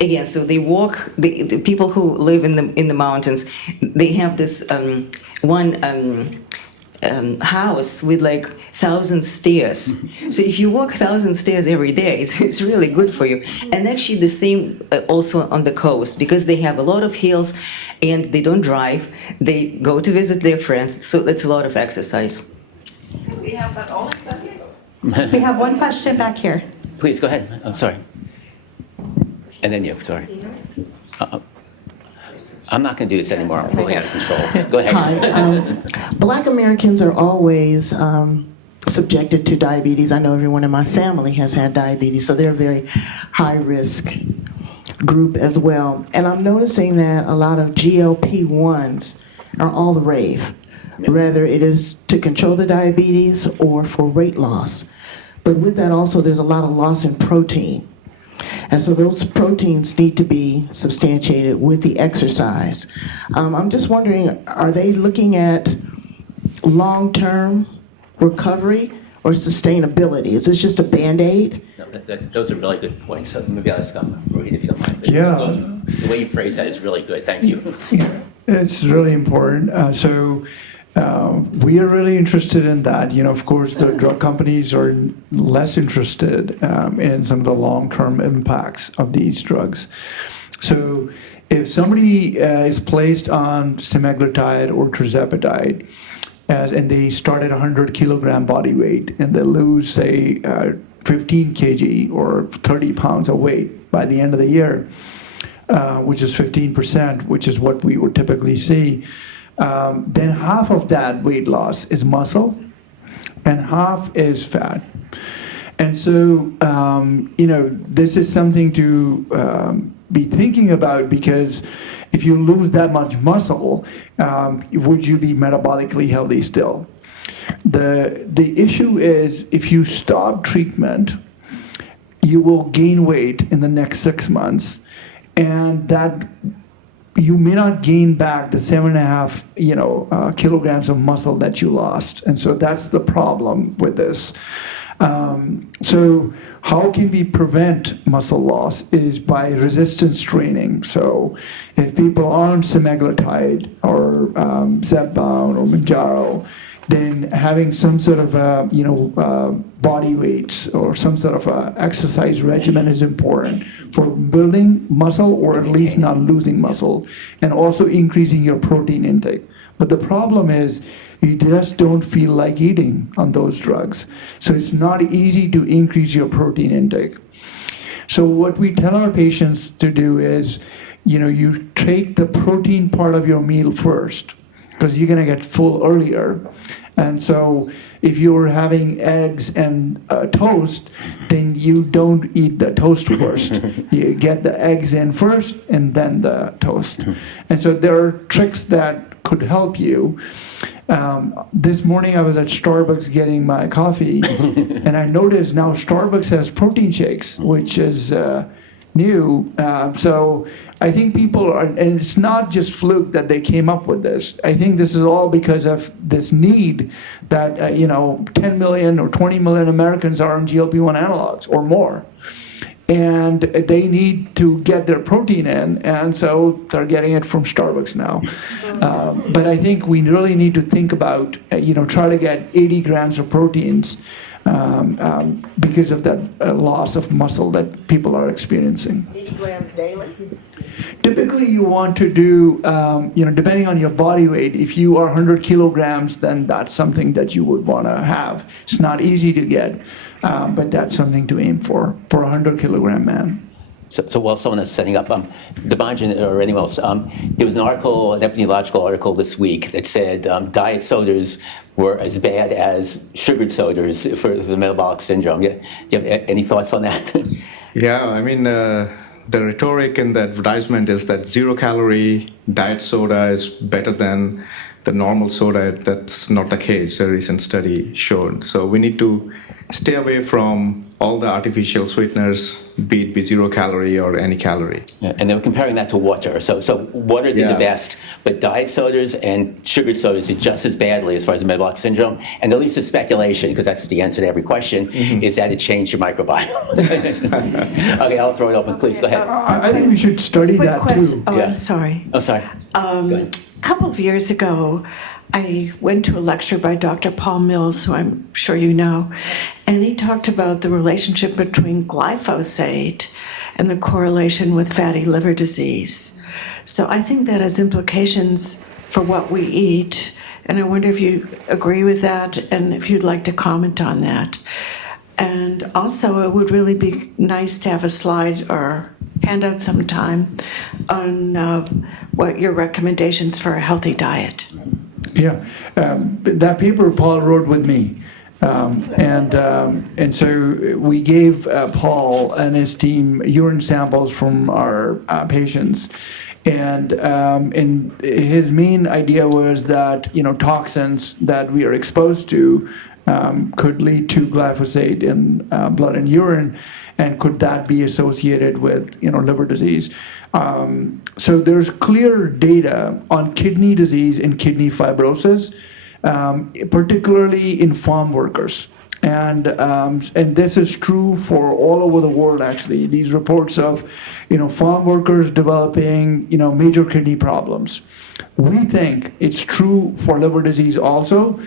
again, so they walk. The people who live in the mountains, they have this one house with like 1,000 stairs. So if you walk 1,000 stairs every day, it's really good for you. And actually the same also on the coast, because they have a lot of hills and they don't drive. They go to visit their friends. So that's a lot of exercise. We have that all in San Diego. We have one question back here. Please, go ahead. Oh, sorry. And then you, sorry. I'm not going to do this anymore. I'm fully out of control. Go ahead. Hi. Black Americans are always subjected to diabetes. I know everyone in my family has had diabetes, so they're a very high-risk group as well. And I'm noticing that a lot of GLP-1s are all the rave, whether it is to control the diabetes or for weight loss. But with that also, there's a lot of loss in protein. And so those proteins need to be substantiated with the exercise. I'm just wondering, are they looking at long-term recovery or sustainability? Is this just a Band-Aid? No, those are really good points. So maybe I'll ask Rohit if you don't mind. Yeah. The way you phrase that is really good. Thank you. It's really important. We are really interested in that. Of course, the drug companies are less interested in some of the long-term impacts of these drugs. So if somebody is placed on semaglutide or tirzepatide, and they start at 100 kilogram body weight, and they lose, say, 15 kg or 30 pounds of weight by the end of the year, which is 15%, which is what we would typically see, then half of that weight loss is muscle and half is fat. And so, this is something to be thinking about, because if you lose that much muscle, would you be metabolically healthy still? The issue is, if you stop treatment, you will gain weight in the next 6 months, and that you may not gain back the 7.5 kilograms of muscle that you lost. And so that's the problem with this. So how can we prevent muscle loss is by resistance training. So if people are on semaglutide or Zepbound or Mounjaro, then having some sort of body weights or some sort of exercise regimen is important for building muscle, or at least not losing muscle, and also increasing your protein intake. But the problem is you just don't feel like eating on those drugs. So it's not easy to increase your protein intake. So what we tell our patients to do is, you take the protein part of your meal first, because you're going to get full earlier. And so if you're having eggs and toast, then you don't eat the toast first. You get the eggs in first and then the toast. And so there are tricks that could help you. This morning I was at Starbucks getting my coffee, and I noticed now Starbucks has protein shakes, which is new. So I think people are, and it's not just fluke that they came up with this. I think this is all because of this need that 10 million or 20 million Americans are on GLP-1 analogs or more. And they need to get their protein in, and so they're getting it from Starbucks now. But I think we really need to think about, try to get 80 grams of proteins because of that loss of muscle that people are experiencing. 80 grams daily? Typically, you want to do, depending on your body weight, if you are 100 kilograms, then that's something that you would want to have. It's not easy to get, but that's something to aim for a 100 kilogram man. So while someone is setting up, Debanjan or anyone else, there was an epidemiological article this week that said diet sodas were as bad as sugared sodas for the metabolic syndrome. Do you have any thoughts on that? Yeah, I mean, the rhetoric in the advertisement is that 0-calorie diet soda is better than the normal soda. That's not the case, a recent study showed. So we need to stay away from all the artificial sweeteners, be it 0-calorie or any calorie. Yeah, and they were comparing that to water. So water did the best, but diet sodas and sugared sodas did just as badly as far as the metabolic syndrome. And at least the speculation, because that's the answer to every question, is that it changed your microbiome. Okay, I'll throw it open. Please, go ahead. I think we should study Quick that question. too. Oh, Yeah. I'm sorry. Oh, sorry. Go ahead. A couple of years ago, I went to a lecture by Dr. Paul Mills, who I'm sure you know, and he talked about the relationship between glyphosate and the correlation with fatty liver disease. So I think that has implications for what we eat, and I wonder if you agree with that and if you'd like to comment on that. And also, it would really be nice to have a slide or handout sometime on what your recommendations for a healthy diet. Yeah, that paper Paul wrote with me, and so we gave Paul and his team urine samples from our patients, and his main idea was that toxins that we are exposed to could lead to glyphosate in blood and urine, and could that be associated with liver disease? So there's clear data on kidney disease and kidney fibrosis, particularly in farm workers. And this is true for all over the world, actually. These reports of, farm workers developing, major kidney problems. We think it's true for liver disease also,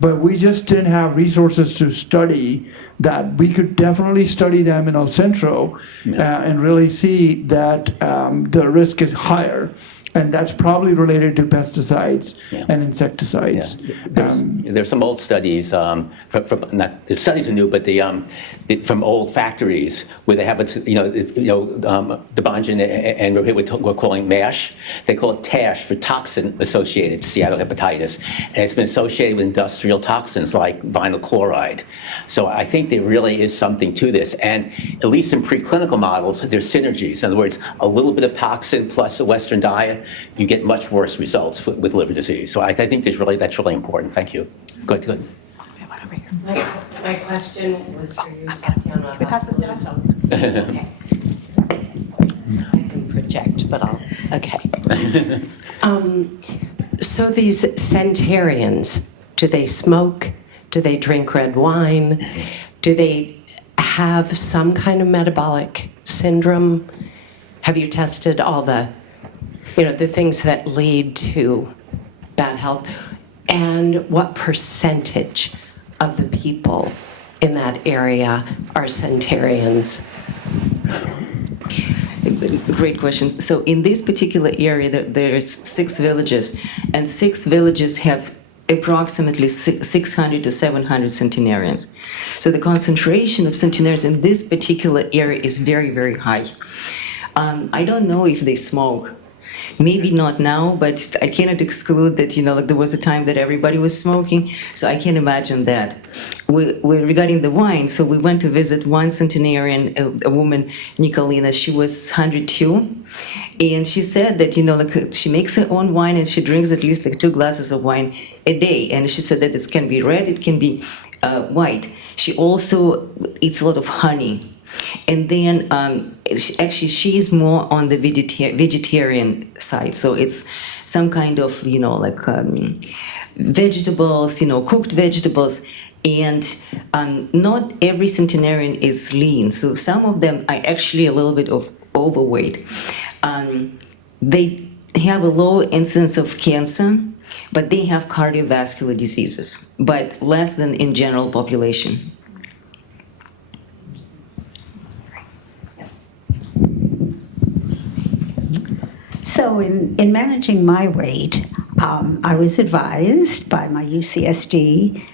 but we just didn't have resources to study that. We could definitely study them in El Centro and really see that the risk is higher. And that's probably related to pesticides and insecticides. There's some old studies, from not the studies are new, but from old factories where they have Debanjan and we're calling MASH. They call it TASH for toxin-associated steatohepatitis, and it's been associated with industrial toxins like vinyl chloride. So I think there really is something to this, and at least in preclinical models, there's synergies. In other words, a little bit of toxin plus a Western diet, you get much worse results with liver disease. So I think that's really important. Thank you. Good. My question was for you, Tatiana. Can we pass this down? Okay. I can project, but okay. So these centenarians, do they smoke? Do they drink red wine? Do they have some kind of metabolic syndrome? Have you tested all the things that lead to bad health? And what percentage of the people in that area are centenarians? Great question. So in this particular area, there's 6 villages, and 6 villages have approximately 600 to 700 centenarians. So the concentration of centenarians in this particular area is very, very high. I don't know if they smoke. Maybe not now, but I cannot exclude that, there was a time that everybody was smoking, so I can imagine that. Regarding the wine, so we went to visit one centenarian, a woman, Nicolina. She was 102, and she said that, she makes her own wine and she drinks at least 2 glasses of wine a day, and she said that it can be red, it can be white. She also eats a lot of honey. And then, actually, she's more on the vegetarian side. So it's some kind of, vegetables, cooked vegetables. And not every centenarian is lean. So some of them are actually a little bit of overweight. They have a low incidence of cancer, but they have cardiovascular diseases, but less than in general population. So in managing my weight, I was advised by my UCSD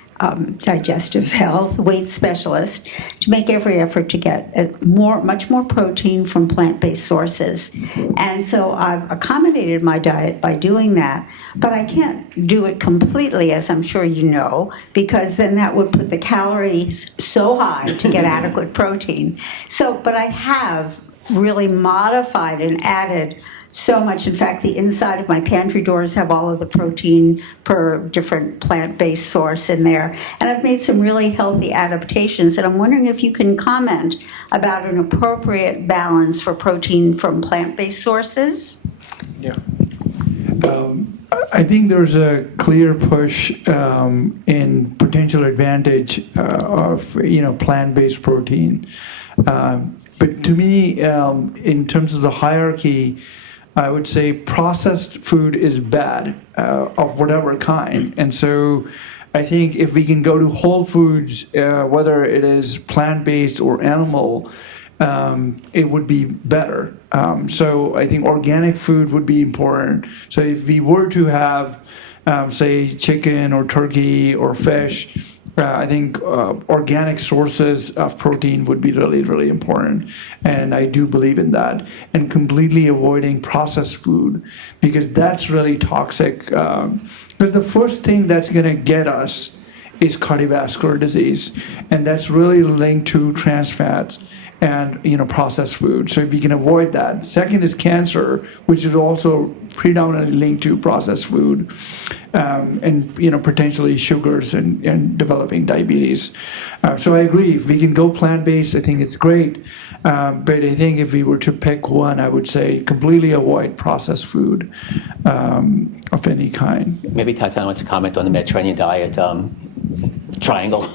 digestive health weight specialist to make every effort to get much more protein from plant-based sources. And so I've accommodated my diet by doing that, but I can't do it completely, as I'm sure you know, because then that would put the calories so high to get adequate protein. But I have really modified and added so much. In fact, the inside of my pantry doors have all of the protein per different plant-based source in there. And I've made some really healthy adaptations. And I'm wondering if you can comment about an appropriate balance for protein from plant-based sources. Yeah. I think there's a clear push in potential advantage of plant-based protein. But to me, in terms of the hierarchy, I would say processed food is bad of whatever kind. And so I think if we can go to whole foods, whether it is plant-based or animal, it would be better. So I think organic food would be important. So if we were to have, say, chicken or turkey or fish, I think organic sources of protein would be really, really important. And I do believe in that. And completely avoiding processed food, because that's really toxic. Because the first thing that's going to get us is cardiovascular disease. And that's really linked to trans fats and processed food. So if we can avoid that. Second is cancer, which is also predominantly linked to processed food, and potentially sugars and developing diabetes. So I agree. If we can go plant-based, I think it's great. But I think if we were to pick one, I would say completely avoid processed food of any kind. Maybe Tatiana wants to comment on the Mediterranean diet triangle.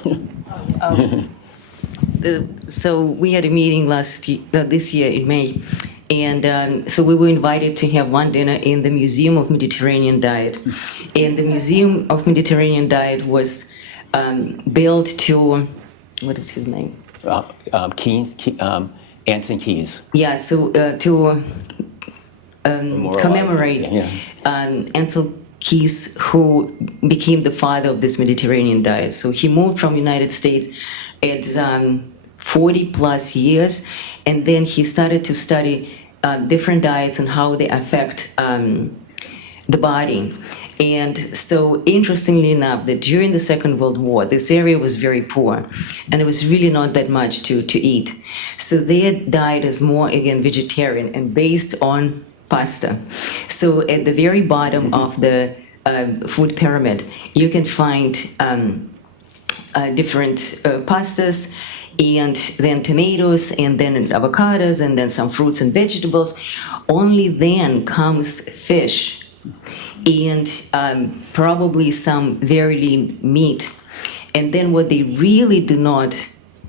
So we had a meeting this year in May, and so we were invited to have one dinner in the Museum of Mediterranean Diet. And the Museum of Mediterranean Diet was built to, what is his name? Anson Keyes. Yeah, so to commemorate Ansel Keys, who became the father of this Mediterranean diet. So he moved from United States at 40 plus years, and then he started to study different diets and how they affect the body. And so interestingly enough, that during the Second World War, this area was very poor, and there was really not that much to eat. So their diet is more, again, vegetarian and based on pasta. So at the very bottom of the food pyramid, you can find different pastas, and then tomatoes, and then avocados, and then some fruits and vegetables. Only then comes fish, and probably some very lean meat. And then what they really do not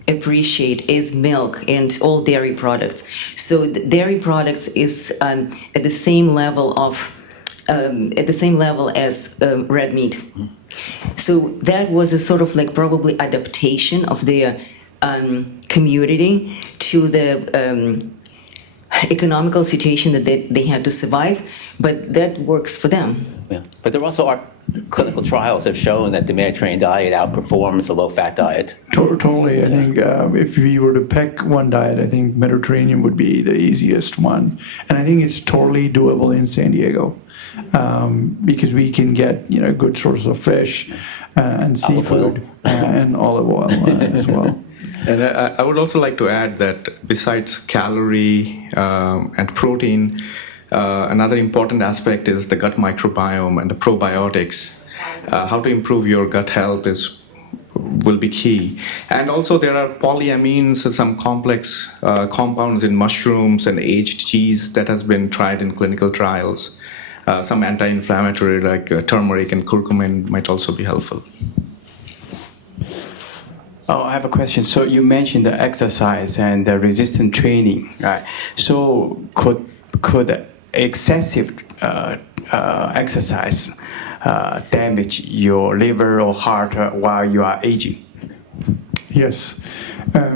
appreciate is milk and all dairy products. So the dairy products is at the same level as red meat. So that was a sort of like probably adaptation of their community to the economical situation that they had to survive, but that works for them. Yeah. But there also are clinical trials have shown that the Mediterranean diet outperforms the low-fat diet. Totally. I think if we were to pick one diet, I think Mediterranean would be the easiest one. And I think it's totally doable in San Diego because we can get good sources of fish and seafood and olive oil as well. And I would also like to add that besides calorie and protein, another important aspect is the gut microbiome and the probiotics. How to improve your gut health will be key. And also there are polyamines and some complex compounds in mushrooms and aged cheese that has been tried in clinical trials. Some anti-inflammatory like turmeric and curcumin might also be helpful. Oh, I have a question. So you mentioned the exercise and the resistance training, right? So could excessive exercise damage your liver or heart while you are aging? Yes.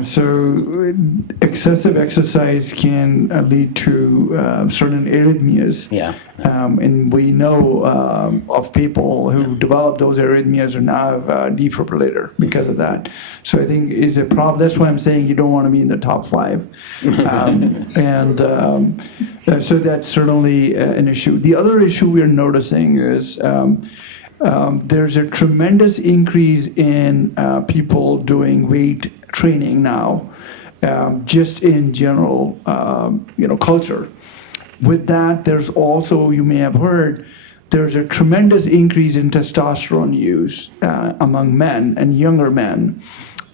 So excessive exercise can lead to certain arrhythmias. Yeah. And we know of people who develop those arrhythmias and now have a defibrillator because of that. So I think is a problem. That's why I'm saying you don't want to be in the top 5. So that's certainly an issue. The other issue we're noticing is there's a tremendous increase in people doing weight training now, just in general, culture. With that, there's also, you may have heard, there's a tremendous increase in testosterone use among men and younger men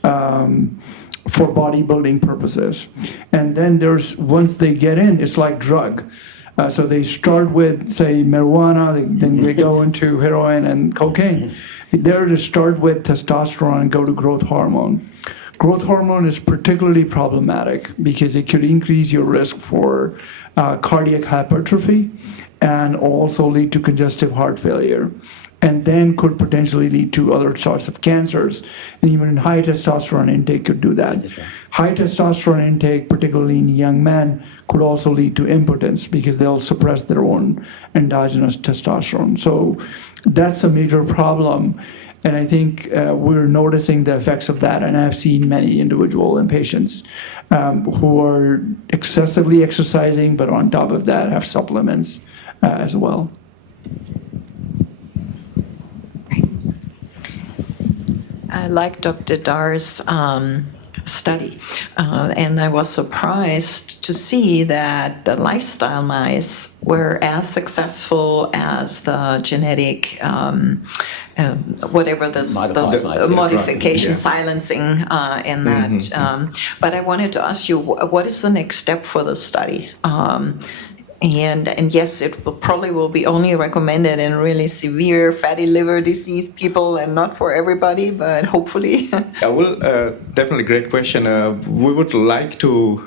for bodybuilding purposes. And then once they get in, it's like drug. So they start with, say, marijuana, then they go into heroin and cocaine. They're to start with testosterone and go to growth hormone. Growth hormone is particularly problematic because it could increase your risk for cardiac hypertrophy and also lead to congestive heart failure, and then could potentially lead to other sorts of cancers. And even high testosterone intake could do that. High testosterone intake, particularly in young men, could also lead to impotence because they'll suppress their own endogenous testosterone. So that's a major problem. And I think we're noticing the effects of that. And I've seen many individuals and patients who are excessively exercising, but on top of that have supplements as well. I like Dr. Dhar's study, and I was surprised to see that the lifestyle mice were as successful as the genetic, whatever this modification, Yeah. silencing in that. But I wanted to ask you, what is the next step for the study? And yes, it probably will be only recommended in really severe fatty liver disease people and not for everybody, but hopefully. Definitely great question. We would like to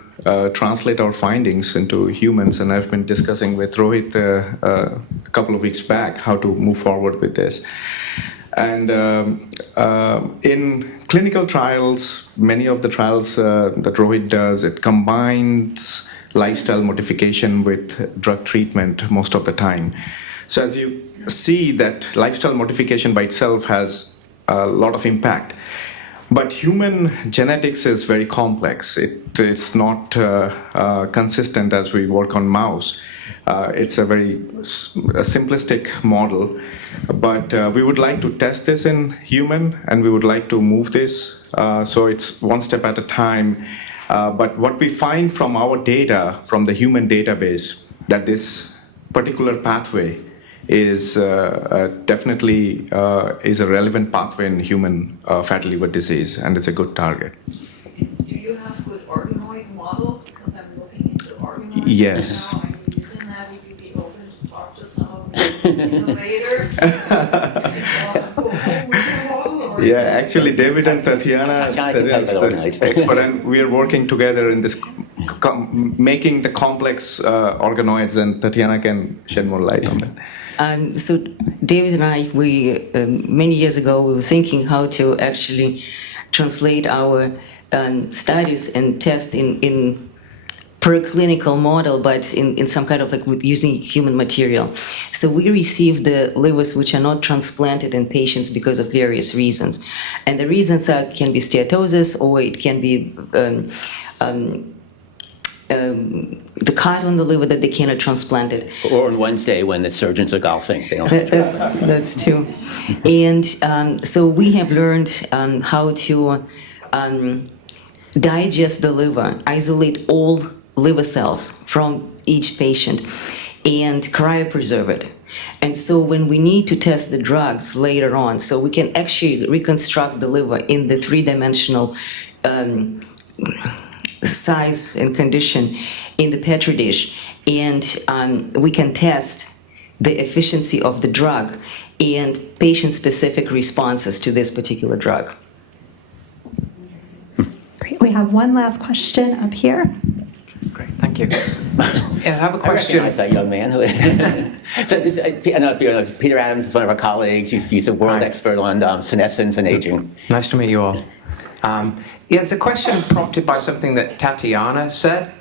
translate our findings into humans, and I've been discussing with Rohit a couple of weeks back how to move forward with this. And in clinical trials, many of the trials that Rohit does, it combines lifestyle modification with drug treatment most of the time. So as you see, that lifestyle modification by itself has a lot of impact. But human genetics is very complex. It's not consistent as we work on mouse. It's a very simplistic model. But we would like to test this in human, and we would like to move this. So it's one step at a time. But what we find from our data, from the human database, that this particular pathway is definitely is a relevant pathway in human fatty liver disease, and it's a good target. Do you have good organoid models? Because I'm looking into organoids Yes. now. I'm using that. Would you be open to talk to some of the innovators? Yeah, actually, David and Tatiana expert, and we are working together in this, making the complex organoids, and Tatiana can shed more light on that. So David and I, many years ago, we were thinking how to actually translate our studies and test in preclinical model, but in some kind of with using human material. So we received the livers which are not transplanted in patients because of various reasons. And the reasons can be steatosis, or it can be the cut on the liver that they cannot transplant it. Or on Wednesday when the surgeons are golfing. They don't that's true. And so we have learned how to digest the liver, isolate all liver cells from each patient, and cryopreserve it. And so when we need to test the drugs later on, so we can actually reconstruct the liver in the three-dimensional size and condition in the Petri dish, and we can test the efficiency of the drug and patient-specific responses to this particular drug. Great. We have one last question up here. Great, thank you. I have a I question. recognize that young man. So this, I don't know if you know, Peter Adams is one of our colleagues. He's a world expert on senescence and aging. Nice to meet you all. It's a question prompted by something that Tatiana said.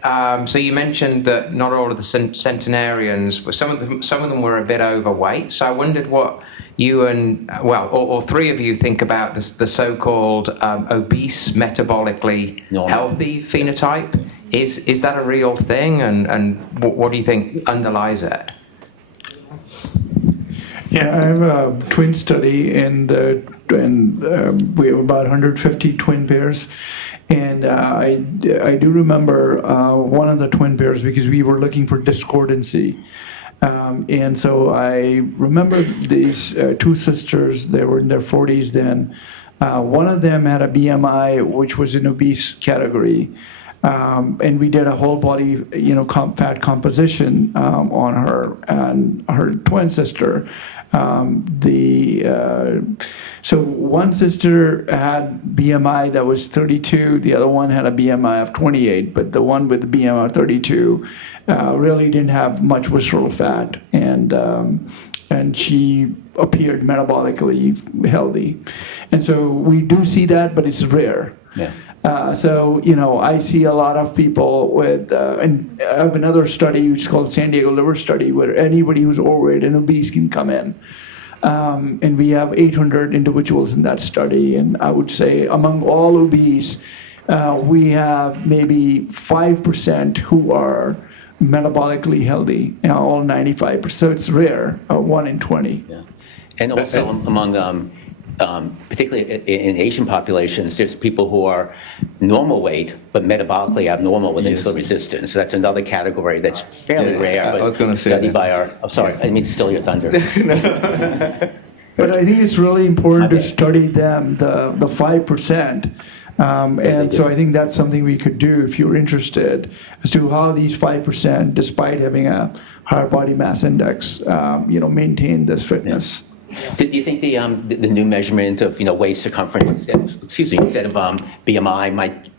So you mentioned that not all of the centenarians, some of them were a bit overweight. So I wondered what you and, or three of you think about the so-called obese, metabolically healthy phenotype. Is that a real thing? And what do you think underlies it? Yeah, I have a twin study, and we have about 150 twin pairs. And I do remember one of the twin pairs because we were looking for discordancy. And so I remember these two sisters, they were in their 40s then. One of them had a BMI which was in obese category. And we did a whole body, fat composition on her and her twin sister. So one sister had BMI that was 32, the other one had a BMI of 28, but the one with the BMI of 32 really didn't have much visceral fat, and she appeared metabolically healthy. And so we do see that, but it's rare. Yeah. So, I see a lot of people with, and I have another study which is called San Diego Liver Study, where anybody who's overweight and obese can come in. And we have 800 individuals in that study. And I would say among all obese, we have maybe 5% who are metabolically healthy, all 95%. So it's rare, 1 in 20. Yeah. And also among particularly in Asian populations, there's people who are normal weight but metabolically abnormal with insulin resistance. So that's another category that's fairly rare. But I was going to say studied by our. Oh, sorry, I didn't mean to steal your thunder. But I think it's really important to study them, the 5%. And so I think that's something we could do if you're interested as to how these 5%, despite having a higher body mass index, maintain this fitness. Do you think the new measurement of waist circumference instead of BMI might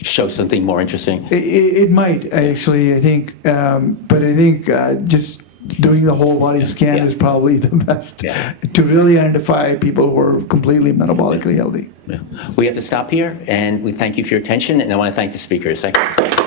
show something more interesting? It might actually, I think, but I think just doing the whole body scan is probably the best to really identify people who are completely metabolically healthy. Yeah. We have to stop here, and we thank you for your attention, and I want to thank the speakers. Thank you.